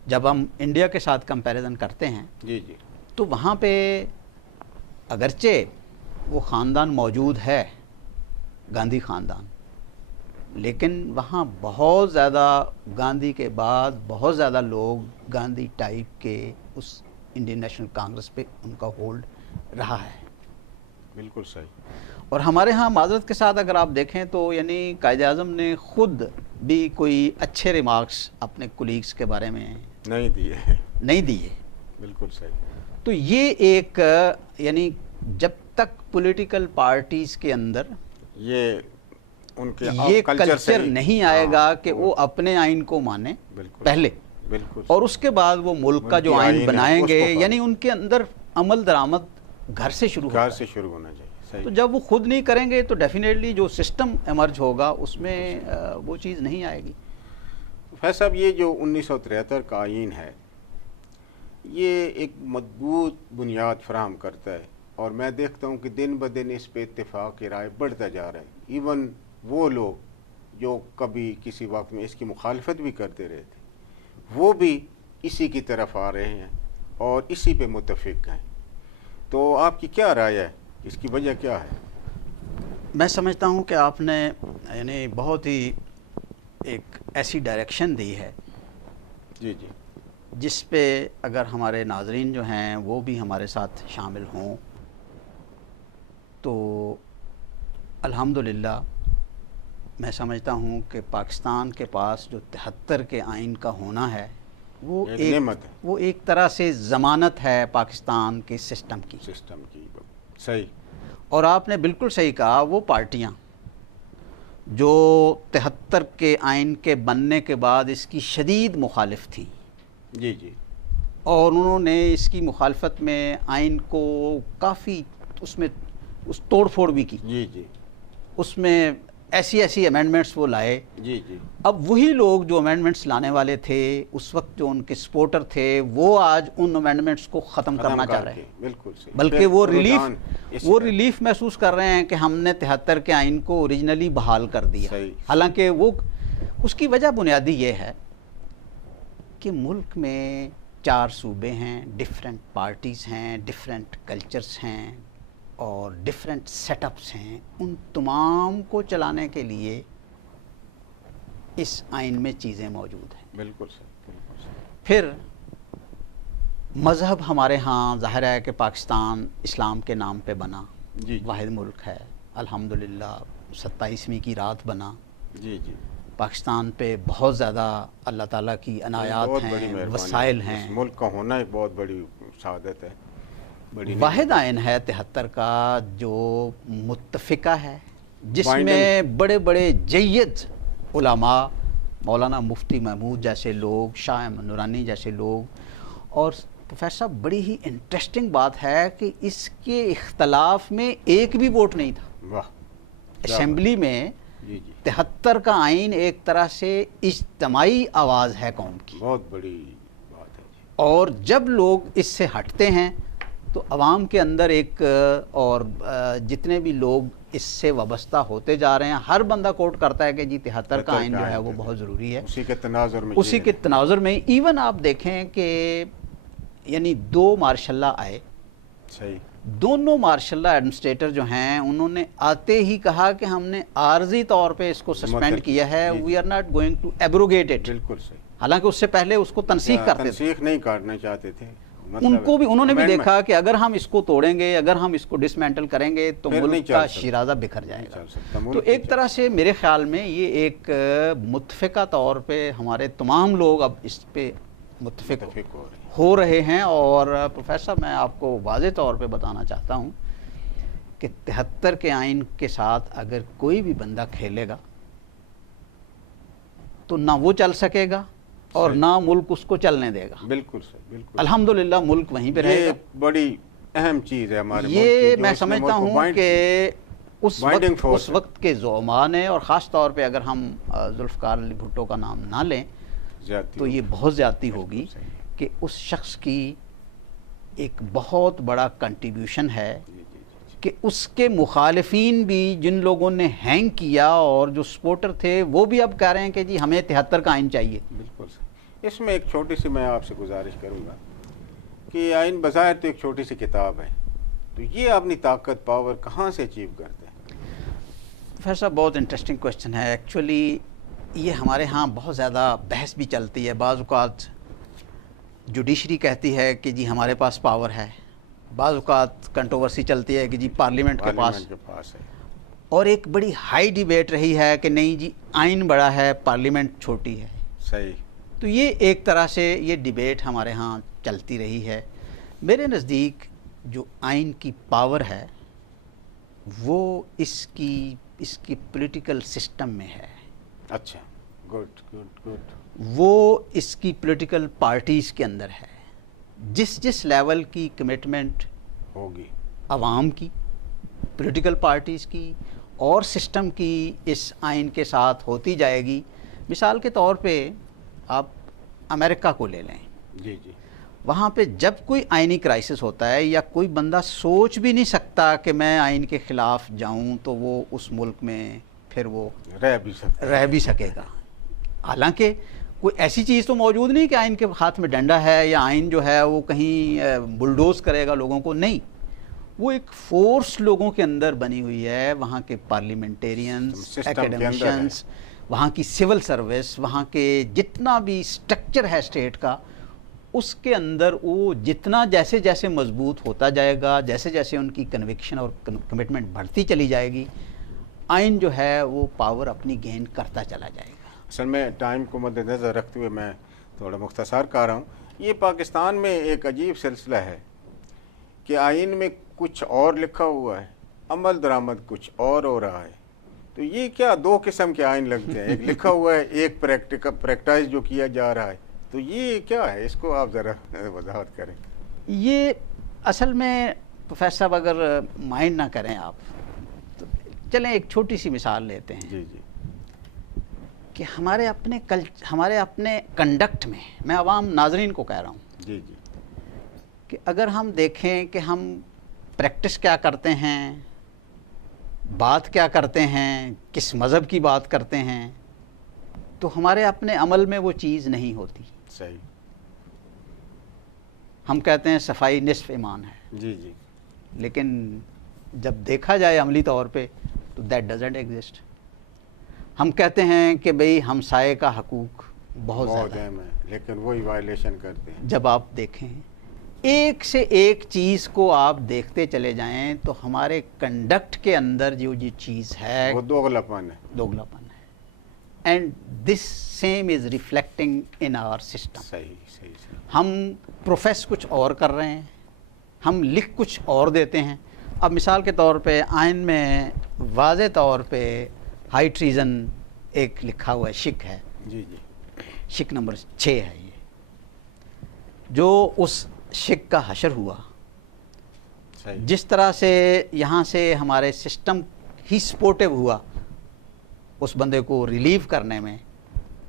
جب ہم انڈیا کے ساتھ کمپیریزن کرتے ہیں, جی جی, تو وہاں پہ اگرچہ وہ خاندان موجود ہے, گاندھی خاندان, لیکن وہاں بہت زیادہ گاندھی کے بعد بہت زیادہ لوگ گاندھی ٹائپ کے اس انڈین نیشنل کانگریس پہ ان کا ہولڈ رہا ہے. بالکل صحیح. اور ہمارے ہاں معذرت کے ساتھ اگر آپ دیکھیں تو یعنی قائد اعظم نے خود بھی کوئی اچھے ریمارکس اپنے کولیگز کے بارے میں نہیں دیے. بالکل صحیح. تو یہ ایک یعنی جب تک پولیٹیکل پارٹیز کے اندر یہ ان کے یہ کلچر نہیں آئے گا کہ وہ اپنے آئین کو مانیں پہلے, اور اس کے بعد وہ ملک کا جو آئین بنائیں گے, یعنی ان کے اندر عمل درآمد گھر سے شروع ہونا چاہیے. تو جب وہ خود نہیں کریں گے تو ڈیفینیٹلی جو سسٹم ایمرج ہوگا اس میں وہ چیز نہیں آئے گی. فیصل صاحب, یہ جو 1973 کا آئین ہے یہ ایک مضبوط بنیاد فراہم کرتا ہے, اور میں دیکھتا ہوں کہ دن بدن اس پہ اتفاق کی رائے بڑھتا جا رہا ہے. ایون وہ لوگ جو کبھی کسی وقت میں اس کی مخالفت بھی کرتے رہے تھے وہ بھی اسی کی طرف آ رہے ہیں اور اسی پہ متفق ہیں. تو آپ کی کیا رائے ہے, اس کی وجہ کیا ہے؟ میں سمجھتا ہوں کہ آپ نے یعنی بہت ہی ایک ایسی ڈائریکشن دی ہے جی جی, جس پہ اگر ہمارے ناظرین جو ہیں وہ بھی ہمارے ساتھ شامل ہوں تو الحمدللہ میں سمجھتا ہوں کہ پاکستان کے پاس جو 73 کے آئین کا ہونا ہے وہ ایک طرح سے ضمانت ہے پاکستان کے سسٹم کی. صحیح. اور آپ نے بالکل صحیح کہا, وہ پارٹیاں جو 73 کے آئین کے بننے کے بعد اس کی شدید مخالف تھیں, جی جی, اور انہوں نے اس کی مخالفت میں آئین کو کافی اس میں توڑ پھوڑ بھی کی, جی جی, اس میں ایسی امینڈمنٹس وہ لائے. جی جی. اب وہی لوگ جو امینڈمنٹس لانے والے تھے اس وقت جو ان کے سپورٹر تھے وہ آج ان امینڈمنٹس کو ختم کرنا چاہ رہے ہیں. بالکل صحیح. بلکہ وہ ریلیف محسوس کر رہے ہیں کہ ہم نے 73 کے آئین کو اوریجنلی بحال کر دیا. حالانکہ وہ اس کی وجہ بنیادی یہ ہے کہ ملک میں 4 صوبے ہیں, ڈیفرنٹ پارٹیز ہیں, ڈیفرنٹ کلچرز ہیں اور ڈیفرنٹ سیٹ اپس ہیں. ان تمام کو چلانے کے لیے اس آئین میں چیزیں موجود ہیں. بالکل صحیح. پھر مذہب ہمارے ہاں ظاہر ہے کہ پاکستان اسلام کے نام پہ بنا، جی واحد ملک ہے، الحمدللہ 27ویں کی رات بنا، جی جی پاکستان پہ بہت زیادہ اللہ تعالیٰ کی عنایات بہت بڑی ہیں، مہربانی وسائل ہے۔ ہیں، اس ملک کا ہونا ایک بہت بڑی سعادت ہے، بڑی واحد آئین ہے 73 کا جو متفقہ ہے، جس Binding۔ میں بڑے بڑے جید علماء، مولانا مفتی محمود جیسے لوگ، شاہ احمد نورانی جیسے لوگ، اور پروفیسر صاحب بڑی ہی انٹرسٹنگ بات ہے کہ اس کے اختلاف میں ایک بھی ووٹ نہیں تھا واہ اسمبلی میں۔ جی جی 73 کا آئین ایک طرح سے اجتماعی آواز ہے قوم کی، بہت بڑی بات ہے جی۔ اور جب لوگ اس سے ہٹتے ہیں تو عوام کے اندر ایک اور جتنے بھی لوگ اس سے وابستہ ہوتے جا رہے ہیں، ہر بندہ کوٹ کرتا ہے کہ جی 73 کا آئین جو ہے وہ بہت ضروری ہے۔ اسی کے تناظر میں اسی کے تناظر میں ایون آپ دیکھیں کہ یعنی 2 مارشاء اللہ آئے، صحیح دونوں مارشاء اللہ ایڈمنسٹریٹر جو ہیں انہوں نے آتے ہی کہا کہ ہم نے عارضی طور پہ اس کو سسپینڈ کیا ہے، we are not going to abrogate it, بالکل صحیح، حالانکہ اس سے پہلے اس کو تنسیخ کرتے تھے۔ تنسیخ نہیں کاٹنا چاہتے تھے، ان کو بھی انہوں نے بھی دیکھا کہ اگر ہم اس کو توڑیں گے، اگر ہم اس کو ڈسمینٹل کریں گے تو پھر نہیں ملک چل کا سکتا، شیرازہ بکھر جائے نہیں گا۔ چل سکتا، ملک تو نہیں ایک چل طرح سے میرے خیال میں یہ ایک متفقہ طور پہ ہمارے تمام لوگ اب اس پہ متفق ہو رہے ہیں۔ ہو رہے ہیں۔ اور پروفیسر میں آپ کو واضح طور پہ بتانا چاہتا ہوں کہ 73 کے آئین کے ساتھ اگر کوئی بھی بندہ کھیلے گا تو نہ وہ چل سکے گا اور صحیح، نہ ملک اس کو چلنے دے گا۔ بالکل صحیح، بالکل الحمدللہ ملک وہیں پہ رہے یہ گا۔ بڑی اہم چیز ہے ہمارے ملک کی، یہ جو میں اس نے سمجھتا ملک کو ہوں بائنڈ کہ Binding force اس وقت کے زعماء نے، اور خاص طور پہ اگر ہم ذوالفقار علی بھٹو کا نام نہ لیں زیادتی تو یہ بہت زیادتی ہوگی کہ اس شخص کی ایک بہت بڑا کنٹریبیوشن ہے کہ اس کے مخالفین بھی جن لوگوں نے ہینگ کیا اور جو سپورٹر تھے وہ بھی اب کہہ رہے ہیں کہ جی ہمیں 73 کا آئین چاہیے۔ بالکل صحیح۔ اس میں ایک چھوٹی سی میں آپ سے گزارش کروں گا کہ آئین بظاہر تو ایک چھوٹی سی کتاب ہے، تو یہ اپنی طاقت پاور کہاں سے اچیو کرتے ہیں؟ فیصلہ بہت انٹرسٹنگ کوشچن ہے۔ ایکچولی یہ ہمارے ہاں بہت زیادہ بحث بھی چلتی ہے، بعض اوقات جوڈیشری کہتی ہے کہ جی ہمارے پاس پاور ہے، بعض اوقات کنٹروورسی چلتی ہے کہ جی پارلیمنٹ کے پاس ہے۔ اور ایک بڑی ہائی ڈیبیٹ رہی ہے کہ نہیں جی آئین بڑا ہے پارلیمنٹ چھوٹی ہے۔ صحیح، تو یہ ایک طرح سے یہ ڈیبیٹ ہمارے ہاں چلتی رہی ہے۔ میرے نزدیک جو آئین کی پاور ہے وہ اس کی پولیٹیکل سسٹم میں ہے، اچھا، گڈ گڈ گڈ، وہ اس کی پولیٹیکل پارٹیز کے اندر ہے۔ جس لیول کی کمٹمنٹ ہوگی عوام کی، پولیٹیکل پارٹیز کی اور سسٹم کی اس آئین کے ساتھ ہوتی جائے گی۔ مثال کے طور پہ آپ امریکہ کو لے لیں، جی جی، وہاں پہ جب کوئی آئینی کرائسس ہوتا ہے یا کوئی بندہ سوچ بھی نہیں سکتا کہ میں آئین کے خلاف جاؤں تو وہ اس ملک میں پھر وہ رہ بھی سکے گا۔ حالانکہ کوئی ایسی چیز تو موجود نہیں کہ آئین کے ہاتھ میں ڈنڈا ہے یا آئین جو ہے وہ کہیں بلڈوز کرے گا لوگوں کو، نہیں، وہ ایک فورس لوگوں کے اندر بنی ہوئی ہے، وہاں کے پارلیمنٹیرینز، ایکیڈیمشنز، وہاں کی سول سروس، وہاں کے جتنا بھی سٹرکچر ہے اسٹیٹ کا، اس کے اندر وہ جتنا جیسے جیسے مضبوط ہوتا جائے گا، جیسے جیسے ان کی کنوکشن اور کمٹمنٹ بڑھتی چلی جائے گی، آئین جو ہے وہ پاور اپنی گین کرتا چلا جائے گا۔ اصل میں ٹائم کو مد نظر رکھتے ہوئے میں تھوڑا مختصر کر رہا ہوں۔ یہ پاکستان میں ایک عجیب سلسلہ ہے کہ آئین میں کچھ اور لکھا ہوا ہے، عمل درآمد کچھ اور ہو رہا ہے۔ تو یہ کیا 2 قسم کے آئین لگتے ہیں، ایک لکھا ہوا ہے، ایک پریکٹائز جو کیا جا رہا ہے، تو یہ کیا ہے؟ اس کو آپ ذرا وضاحت کریں۔ یہ اصل میں پروفیسر صاحب اگر مائنڈ نہ کریں آپ تو چلیں ایک چھوٹی سی مثال لیتے ہیں جی جی، کہ ہمارے اپنے کنڈکٹ میں عوام ناظرین کو کہہ رہا ہوں جی جی، کہ اگر ہم دیکھیں کہ ہم پریکٹس کیا کرتے ہیں، بات کیا کرتے ہیں، کس مذہب کی بات کرتے ہیں، تو ہمارے اپنے عمل میں وہ چیز نہیں ہوتی۔ صحیح، ہم کہتے ہیں صفائی نصف ایمان ہے، جی جی، لیکن جب دیکھا جائے عملی طور پہ تو دیٹ ڈزنٹ ایگزسٹ۔ ہم کہتے ہیں کہ بھئی ہمسائے کا حقوق بہت زیادہ ہے، اہم ہے، لیکن وہی وائلیشن کرتے ہیں۔ جب آپ دیکھیں ایک سے ایک چیز کو آپ دیکھتے چلے جائیں تو ہمارے کنڈکٹ کے اندر جو یہ چیز ہے وہ دوغلاپن ہے. دوگلاپن ہے. And this same is reflecting in our system. صحیح صحیح صحیح. ہم پروفیس کچھ اور کر رہے ہیں, ہم لکھ کچھ اور دیتے ہیں. اب مثال کے طور پہ آئین میں واضح طور پہ ہائی ٹریزن ایک لکھا ہوا ہے, شک ہے, جی جی, شک نمبر 6 ہے یہ, جو اس شک کا حشر ہوا, صحیح. جس طرح سے یہاں سے ہمارے سسٹم ہی سپورٹیو ہوا اس بندے کو ریلیو کرنے میں,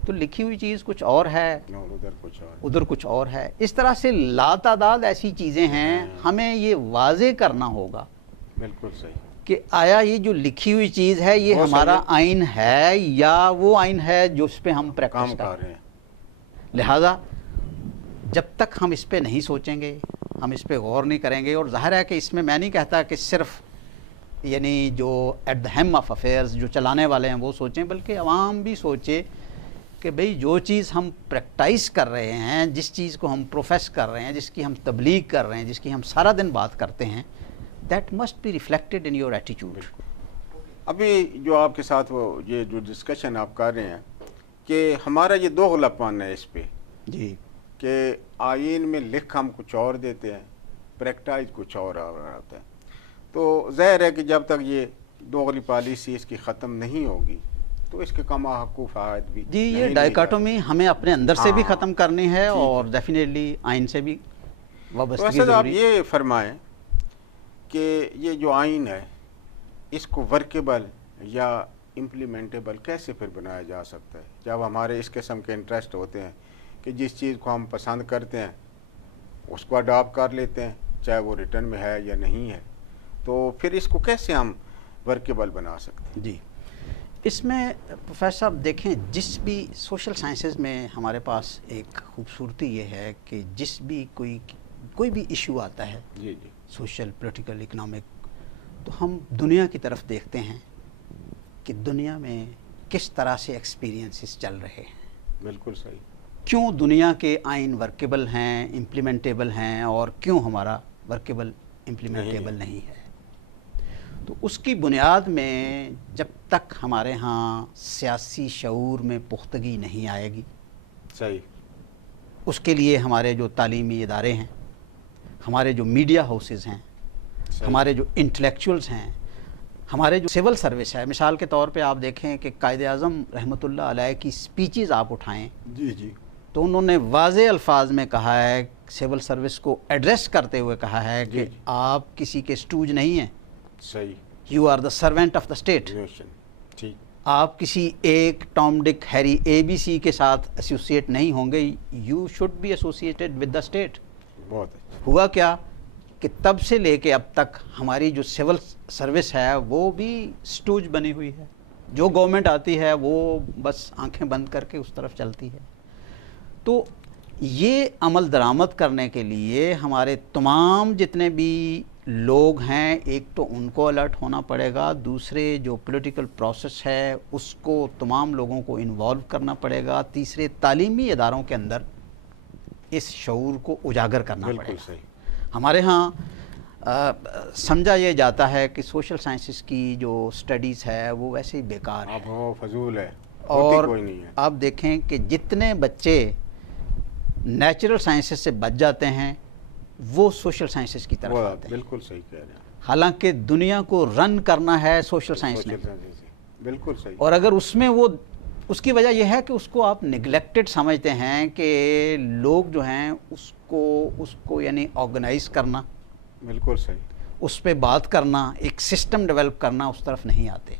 تو لکھی ہوئی چیز کچھ اور ہے, ادھر کچھ اور, ادھر کچھ اور ہے. اس طرح سے لاتعداد ایسی چیزیں ہیں, ہمیں یہ واضح کرنا ہوگا بالکل صحیح کہ آیا یہ جو لکھی ہوئی چیز ہے یہ وہ ہمارا آئین ہے یا وہ آئین ہے جو اس پہ ہم پریکٹس کام کر کر رہے رہے ہیں. ہیں. لہٰذا جب تک ہم اس پہ نہیں سوچیں گے, ہم اس پہ غور نہیں کریں گے, اور ظاہر ہے کہ اس میں نہیں کہتا کہ صرف یعنی جو at the helm of affairs جو چلانے والے ہیں وہ سوچیں, بلکہ عوام بھی سوچے کہ بھئی جو چیز ہم پریکٹائز کر رہے ہیں, جس چیز کو ہم پروفیس کر رہے ہیں, جس کی ہم تبلیغ کر رہے ہیں, جس کی ہم سارا دن بات کرتے ہیں, that must be reflected in your attitude. ابھی جو آپ کے ساتھ وہ یہ جو ڈسکشن آپ کر رہے ہیں کہ ہمارا یہ دوغلاپن ہے اس پہ, جی, کہ آئین میں لکھ ہم کچھ اور دیتے ہیں, پریکٹائز کچھ اور آتا ہے. تو ظاہر ہے کہ جب تک یہ دوغلی پالیسی اس کی ختم نہیں ہوگی تو اس کے کم حقوق فوائد بھی جی, یہ نہیں ڈائیکاٹومی ہمیں اپنے اندر سے بھی ہاں. ختم کرنی ہے, ٹھیک اور ڈیفینیٹلی آئین سے بھی وابستگی ویسے آپ ضروری. یہ فرمائیں کہ یہ جو آئین ہے اس کو ورکیبل یا امپلیمنٹیبل کیسے پھر بنایا جا سکتا ہے, جب ہمارے اس قسم کے انٹرسٹ ہوتے ہیں کہ جس چیز کو ہم پسند کرتے ہیں اس کو اڈاپٹ کر لیتے ہیں, چاہے وہ ریٹرن میں ہے یا نہیں ہے, تو پھر اس کو کیسے ہم ورکیبل بنا سکتے ہیں؟ جی, اس میں پروفیسر صاحب دیکھیں, جس بھی سوشل سائنسز میں ہمارے پاس ایک خوبصورتی یہ ہے کہ جس بھی کوئی بھی ایشو آتا ہے, جی جی, سوشل, پولیٹیکل, اکنامک, تو ہم دنیا کی طرف دیکھتے ہیں کہ دنیا میں کس طرح سے ایکسپیرینسز چل رہے ہیں, بالکل صحیح, کیوں دنیا کے آئین ورکیبل ہیں, امپلیمنٹیبل ہیں, اور کیوں ہمارا ورکیبل امپلیمنٹیبل نہیں ہے. تو اس کی بنیاد میں جب تک ہمارے ہاں سیاسی شعور میں پختگی نہیں آئے گی, صحیح, اس کے لیے ہمارے جو تعلیمی ادارے ہیں, ہمارے جو میڈیا ہاؤسز ہیں, ہمارے جو انٹلیکچوئلز ہیں, ہمارے جو سول سروس ہے, مثال کے طور پہ آپ دیکھیں کہ قائد اعظم رحمۃ اللہ علیہ کی سپیچز آپ اٹھائیں, جی جی, تو انہوں نے واضح الفاظ میں کہا ہے, سول سروس کو ایڈریس کرتے ہوئے کہا ہے کہ آپ کسی کے اسٹوج نہیں ہیں, صحیح, you are the servant of the state. ٹھیک, آپ کسی ایک Tom Dick Harry A B C کے ساتھ ایسوسیٹ نہیں ہوں گے, you should be associated with the state. بہت اچھا. ہوا کیا کہ تب سے لے کے اب تک ہماری جو سول سروس ہے وہ بھی اسٹوج بنی ہوئی ہے, جو گورنمنٹ آتی ہے وہ بس آنکھیں بند کر کے اس طرف چلتی ہے. تو یہ عمل درآمد کرنے کے لیے ہمارے تمام جتنے بھی لوگ ہیں, ایک تو ان کو الرٹ ہونا پڑے گا, دوسرے جو پولیٹیکل پروسیس ہے اس کو تمام لوگوں کو انوالو کرنا پڑے گا, تیسرے تعلیمی اداروں کے اندر اس شعور کو اجاگر کرنا پڑے بالکل گا. صحیح, ہمارے ہاں سمجھا یہ جاتا ہے کہ سوشل سائنسز کی جو سٹڈیز ہے وہ ویسے ہی بیکار ہے, اب وہ فضول ہے, اور کوئی نہیں ہے. آپ دیکھیں کہ جتنے بچے نیچرل سائنسز سے بچ جاتے ہیں وہ سوشل سائنسز کی طرف آتے ہیں. بالکل صحیح کہہ رہے ہیں, حالانکہ دنیا کو رن کرنا ہے سوشل سائنس نے, بالکل صحیح. اور اگر اس میں اس کی وجہ یہ ہے کہ اس کو آپ نگلیکٹڈ سمجھتے ہیں کہ لوگ جو ہیں اس کو یعنی آرگنائز کرنا, بالکل صحیح, اس پہ بات کرنا, ایک سسٹم ڈیولپ کرنا, اس طرف نہیں آتے.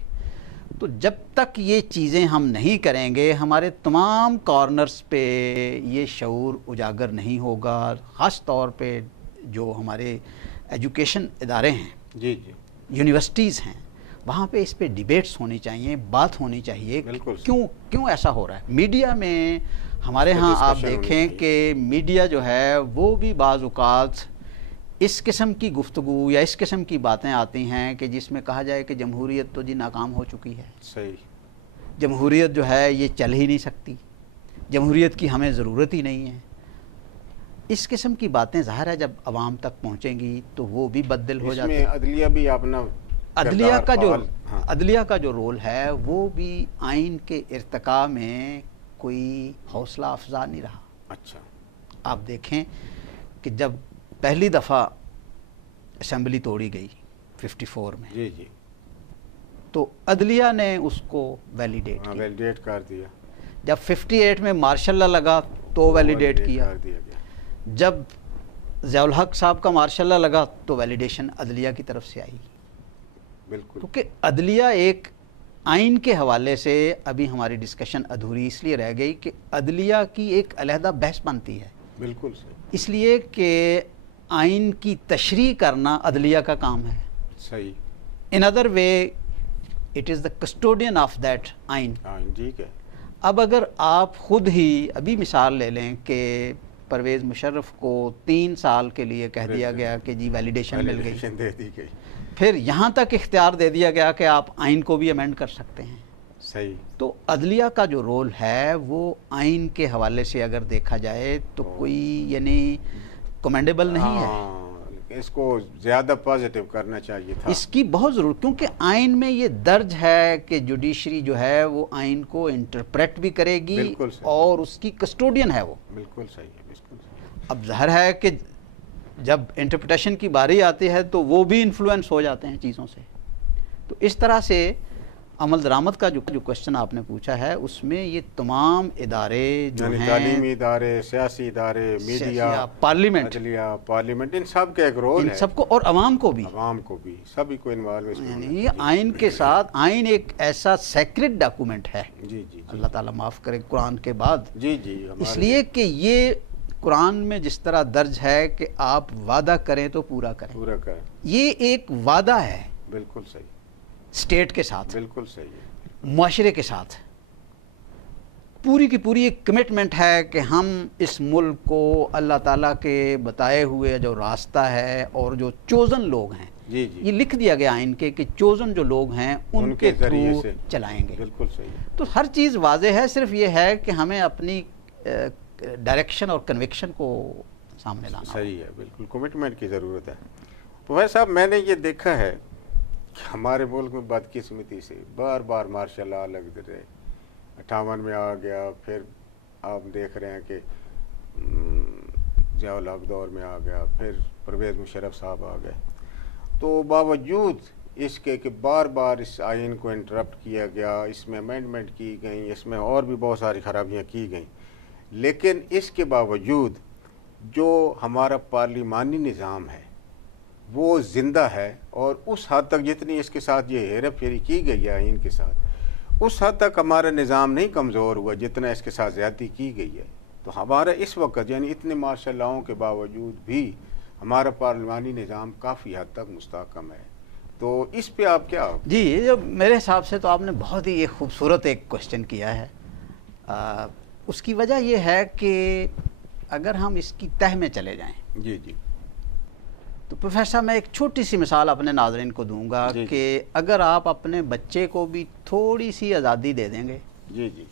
تو جب تک یہ چیزیں ہم نہیں کریں گے, ہمارے تمام کارنرز پہ یہ شعور اجاگر نہیں ہوگا. خاص طور پہ جو ہمارے ایجوکیشن ادارے ہیں, جی جی, یونیورسٹیز ہیں, وہاں پہ اس پہ ڈیبیٹس ہونی چاہیے, بات ہونی چاہیے. کیوں ایسا ہو رہا ہے میڈیا میں ہمارے ہاں. آپ دیکھیں کہ میڈیا جو ہے وہ بھی بعض اوقات اس قسم کی گفتگو یا اس قسم کی باتیں آتی ہیں کہ جس میں کہا جائے کہ جمہوریت تو جی ناکام ہو چکی ہے, صحیح, جمہوریت جو ہے یہ چل ہی نہیں سکتی, جمہوریت کی ہمیں ضرورت ہی نہیں ہے. اس قسم کی باتیں ظاہر ہے جب عوام تک پہنچیں گی تو وہ بھی بدل ہو جاتے اس میں عدلیہ بھی اپنا عدلیہ کا جو رول ہے وہ بھی آئین کے ارتقاء میں کوئی حوصلہ افزا نہیں رہا. اچھا. آپ دیکھیں کہ جب پہلی دفعہ اسمبلی توڑی گئی 54 میں, جی جی, تو عدلیہ نے اس کو ویلیڈیٹ کر دیا. جب 58 میں مارشل لا لگا تو ویلیڈیٹ کیا. جب ضیاء الحق صاحب کا مارشل لا لگا تو ویلیڈیشن عدلیہ کی طرف سے آئی. بالکل. کیونکہ عدلیہ ایک آئین کے حوالے سے ابھی ہماری ڈسکشن ادھوری اس لیے رہ گئی کہ عدلیہ کی ایک علیحدہ بحث بنتی ہے. بالکل صحیح. اس لیے کہ آئین کی تشریح کرنا عدلیہ کا کام ہے. صحیح. In other way it is the custodian of that آئین. ٹھیک ہے. اب اگر آپ خود ہی ابھی مثال لے لیں کہ پرویز مشرف کو 3 سال کے لیے کہہ دیا گیا کہ جی ویلیڈیشن مل گئی, دے دی گئی, پھر یہاں تک اختیار دے دیا گیا کہ آپ آئین کو بھی امینڈ کر سکتے ہیں. صحیح. تو عدلیہ کا جو رول ہے وہ آئین کے حوالے سے اگر دیکھا جائے تو کوئی یعنی کمینڈیبل نہیں ہے. اس کو زیادہ پازیٹیو کرنا چاہیے تھا. اس کی بہت ضرورت, کیونکہ آئین میں یہ درج ہے کہ جوڈیشری جو ہے وہ آئین کو انٹرپریٹ بھی کرے گی اور اس کی کسٹوڈین ہے وہ. بالکل صحیح ہے. بالکل صحیح. اب ظاہر ہے کہ جب انٹرپریٹیشن کی باری آتی ہے تو وہ بھی انفلوئنس ہو جاتے ہیں چیزوں سے. تو اس طرح سے عمل درآمد کا جو کوشچن آپ نے پوچھا ہے اس میں یہ تمام ادارے جو ہیں, تعلیمی ادارے, سیاسی ادارے, میڈیا, پارلیمنٹ, عدلیہ, پارلیمنٹ, ان سب کا ایک رول ہے. ان سب کو اور عوام کو بھی سبھی کو انوالو. یعنی آئین کے ساتھ آئین ایک ایسا سیکرڈ ڈاکومنٹ ہے. جی جی. اللہ تعالیٰ معاف کرے قرآن کے بعد. جی جی. اس لیے کہ یہ قرآن میں جس طرح درج ہے کہ آپ وعدہ کریں تو پورا کریں, یہ ایک وعدہ ہے. بالکل صحیح. اسٹیٹ کے ساتھ, بالکل صحیح ہے, معاشرے کے ساتھ پوری کی پوری ایک کمٹمنٹ ہے کہ ہم اس ملک کو اللہ تعالیٰ کے بتائے ہوئے جو راستہ ہے اور جو چوزن لوگ ہیں, جی جی, یہ لکھ دیا گیا ان کے کہ چوزن جو لوگ ہیں ان کے تھرو چلائیں گے. بالکل صحیح. تو ہر چیز واضح ہے, صرف یہ ہے کہ ہمیں اپنی ڈائریکشن اور کنوکشن کو سامنے لانا. صحیح ہے. بالکل کمٹمنٹ کی ضرورت ہے. پروفیسر صاحب, میں نے یہ دیکھا ہے ہمارے ملک میں بدقسمتی سے بار بار مارشل لا لگ رہے. 58 میں آ گیا, پھر آپ دیکھ رہے ہیں کہ ضیاء الحق دور میں آ گیا, پھر پرویز مشرف صاحب آ گئے. تو باوجود اس کے کہ بار بار اس آئین کو انٹرپٹ کیا گیا, اس میں امینڈمنٹ کی گئیں, اس میں اور بھی بہت ساری خرابیاں کی گئیں, لیکن اس کے باوجود جو ہمارا پارلیمانی نظام ہے وہ زندہ ہے, اور اس حد تک جتنی اس کے ساتھ یہ ہیرا پھیری کی گئی ہے آئین کے ساتھ, اس حد تک ہمارا نظام نہیں کمزور ہوا جتنا اس کے ساتھ زیادتی کی گئی ہے. تو ہمارا اس وقت یعنی اتنے مارشل لاؤں کے باوجود بھی ہمارا پارلیمانی نظام کافی حد تک مستحکم ہے. تو اس پہ آپ کیا؟ جی, جو میرے حساب سے تو آپ نے بہت ہی ایک خوبصورت ایک کوشچن کیا ہے. اس کی وجہ یہ ہے کہ اگر ہم اس کی تہ میں چلے جائیں, جی جی, تو پروفیسر میں ایک چھوٹی سی مثال اپنے ناظرین کو دوں گا کہ اگر آپ اپنے بچے کو بھی تھوڑی سی آزادی دے دیں گے, جی جی,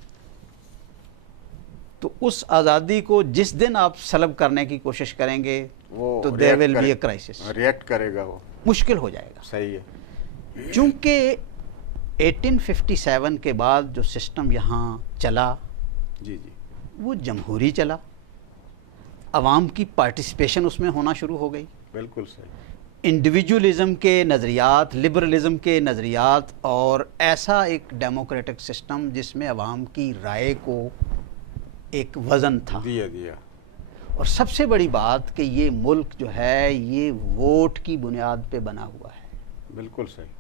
تو اس آزادی کو جس دن آپ سلب کرنے کی کوشش کریں گے تو there will be a crisis, react کرے گا, وہ مشکل ہو جائے گا. صحیح ہے. چونکہ 1857 کے بعد جو سسٹم یہاں چلا, جی جی, وہ جمہوری چلا, عوام کی پارٹیسپیشن اس میں ہونا شروع ہو گئی. بالکل صحیح. انڈیویجولزم کے نظریات, لبرلزم کے نظریات, اور ایسا ایک ڈیموکریٹک سسٹم جس میں عوام کی رائے کو ایک وزن تھا دیا. اور سب سے بڑی بات کہ یہ ملک جو ہے یہ ووٹ کی بنیاد پہ بنا ہوا ہے. بالکل صحیح.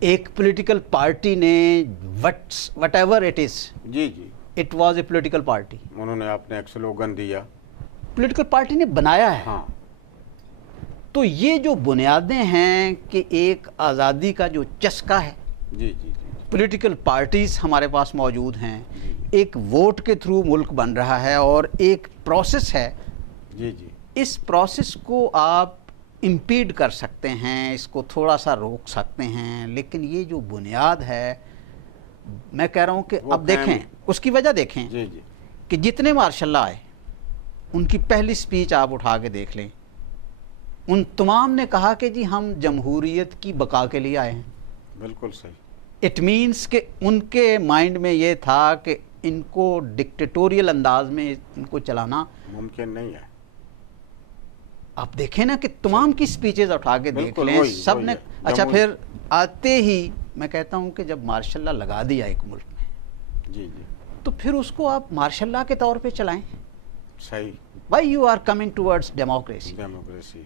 ایک پولیٹیکل پارٹی نے وٹ ایور اٹ از, جی جی, it was a political party, انہوں نے اپنے ایک سلوگن دیا, پولیٹیکل پارٹی نے بنایا ہے. ہاں. تو یہ جو بنیادیں ہیں کہ ایک آزادی کا جو چسکا ہے, جی جی, پولیٹیکل پارٹیز ہمارے پاس موجود ہیں, ایک ووٹ کے تھرو ملک بن رہا ہے, اور ایک پروسیس ہے. جی جی, اس پروسیس کو آپ امپیڈ کر سکتے ہیں, اس کو تھوڑا سا روک سکتے ہیں, لیکن یہ جو بنیاد ہے میں کہہ رہا ہوں کہ اب دیکھیں اس کی وجہ دیکھیں, جی جی, کہ جتنے مارشل لا آئے ان کی پہلی سپیچ آپ اٹھا کے دیکھ لیں، ان تمام نے کہا کہ جی ہم جمہوریت کی بقا کے لیے آئے ہیں. بالکل صحیح. اٹ مینس کہ ان کے مائنڈ میں یہ تھا کہ ان کو ڈکٹیٹوریل انداز میں ان کو چلانا ممکن نہیں ہے. آپ دیکھیں نا کہ تمام کی سپیچز اٹھا کے دیکھ بالکل لیں، وہی سب نے. ہے. اچھا پھر آتے ہی میں کہتا ہوں کہ جب مارشل لا لگا دیا ایک ملک میں، جی جی تو پھر اس کو آپ مارشل لا کے طور پہ چلائیں. صحیح. Why you are coming towards democracy? Democracy.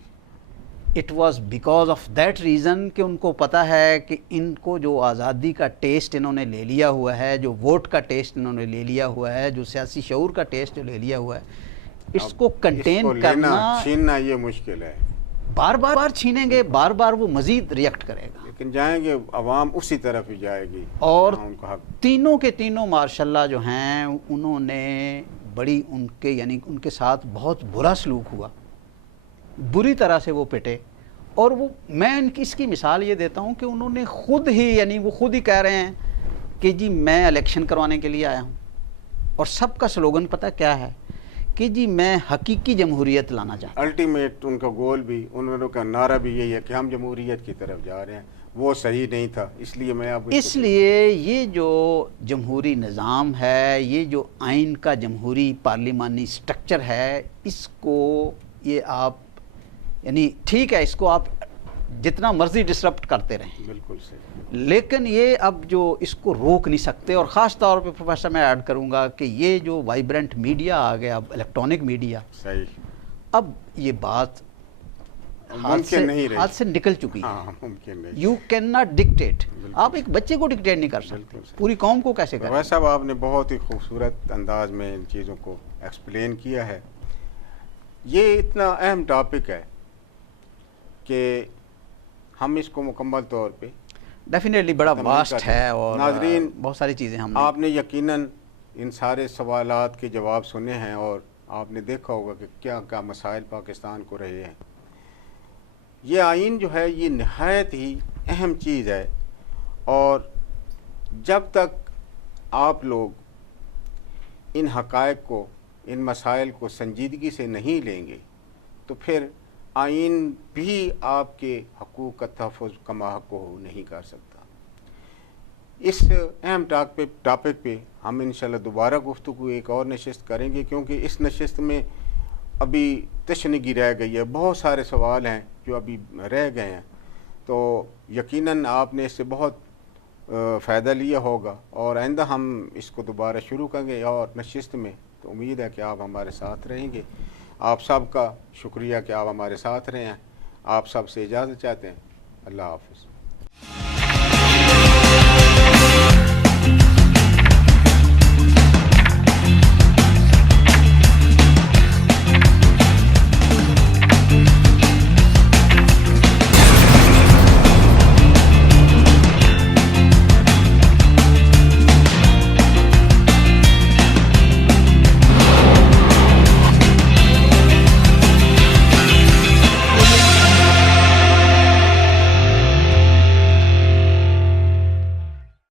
It was because of that reason کہ ان کو پتہ ہے کہ ان کو جو آزادی کا ٹیسٹ انہوں نے لے لیا ہوا ہے، جو ووٹ کا ٹیسٹ انہوں نے لے لیا ہوا ہے، جو سیاسی شعور کا ٹیسٹ جو لے لیا ہوا ہے، اس کو کنٹین کرنا، چھیننا یہ مشکل ہے. بار بار چھینیں گے، بار بار وہ مزید ریئیکٹ کرے گا، لیکن جائیں گے عوام اسی طرف ہی جائے گی. اور ان کا حق. تینوں کے تینوں ماشاء اللہ جو ہیں انہوں نے بڑی ان کے یعنی ان کے ساتھ بہت برا سلوک ہوا، بری طرح سے وہ پٹے. اور وہ میں اس کی مثال یہ دیتا ہوں کہ انہوں نے خود ہی یعنی وہ خود ہی کہہ رہے ہیں کہ جی میں الیکشن کروانے کے لیے آیا ہوں، اور سب کا سلوگن پتہ کیا ہے کہ جی میں حقیقی جمہوریت لانا چاہتا ہوں. الٹیمیٹ ان کا گول بھی، انہوں کا نعرہ بھی یہی ہے کہ ہم جمہوریت کی طرف جا رہے ہیں. وہ صحیح نہیں تھا، اس لیے میں اب اس لیے یہ جو جمہوری نظام ہے، یہ جو آئین کا جمہوری پارلیمانی سٹرکچر ہے، اس کو یہ آپ یعنی ٹھیک ہے اس کو آپ جتنا مرضی ڈسرپٹ کرتے رہیں، بالکل صحیح. لیکن یہ اب جو اس کو روک نہیں سکتے. اور خاص طور پہ پروفیسر میں ایڈ کروں گا کہ یہ جو وائبرنٹ میڈیا آ گیا، اب الیکٹرانک میڈیا، صحیح. اب یہ بات ممکن نہیں رہی. ہاتھ سے نکل چکی ہے. ہاں ممکن نہیں. You can not dictate. آپ ایک بچے کو ڈکٹیٹ نہیں کر سکتے، پوری قوم کو کیسے کریں؟ ویسا صاحب آپ نے بہت ہی خوبصورت انداز میں ان چیزوں کو ایکسپلین کیا ہے. یہ اتنا اہم ٹاپک ہے کہ ہم اس کو مکمل طور پہ ڈیفینیٹلی بڑا واسٹ ہے، اور ناظرین بہت ساری چیزیں ہم آپ نے یقیناً ان سارے سوالات کے جواب سنے ہیں، اور آپ نے دیکھا ہوگا کہ کیا کیا مسائل پاکستان کو رہے ہیں. یہ آئین جو ہے یہ نہایت ہی اہم چیز ہے، اور جب تک آپ لوگ ان حقائق کو، ان مسائل کو سنجیدگی سے نہیں لیں گے تو پھر آئین بھی آپ کے حقوق کا تحفظ کما حق کو نہیں کر سکتا. اس اہم ٹاپک پہ ہم انشاءاللہ دوبارہ گفتگو ایک اور نشست کریں گے، کیونکہ اس نشست میں ابھی تشنگی رہ گئی ہے، بہت سارے سوال ہیں جو ابھی رہ گئے ہیں. تو یقیناً آپ نے اس سے بہت فائدہ لیا ہوگا، اور آئندہ ہم اس کو دوبارہ شروع کریں گے اور نشست میں. تو امید ہے کہ آپ ہمارے ساتھ رہیں گے. آپ سب کا شکریہ کہ آپ ہمارے ساتھ رہے ہیں. آپ سب سے اجازت چاہتے ہیں. اللہ حافظ.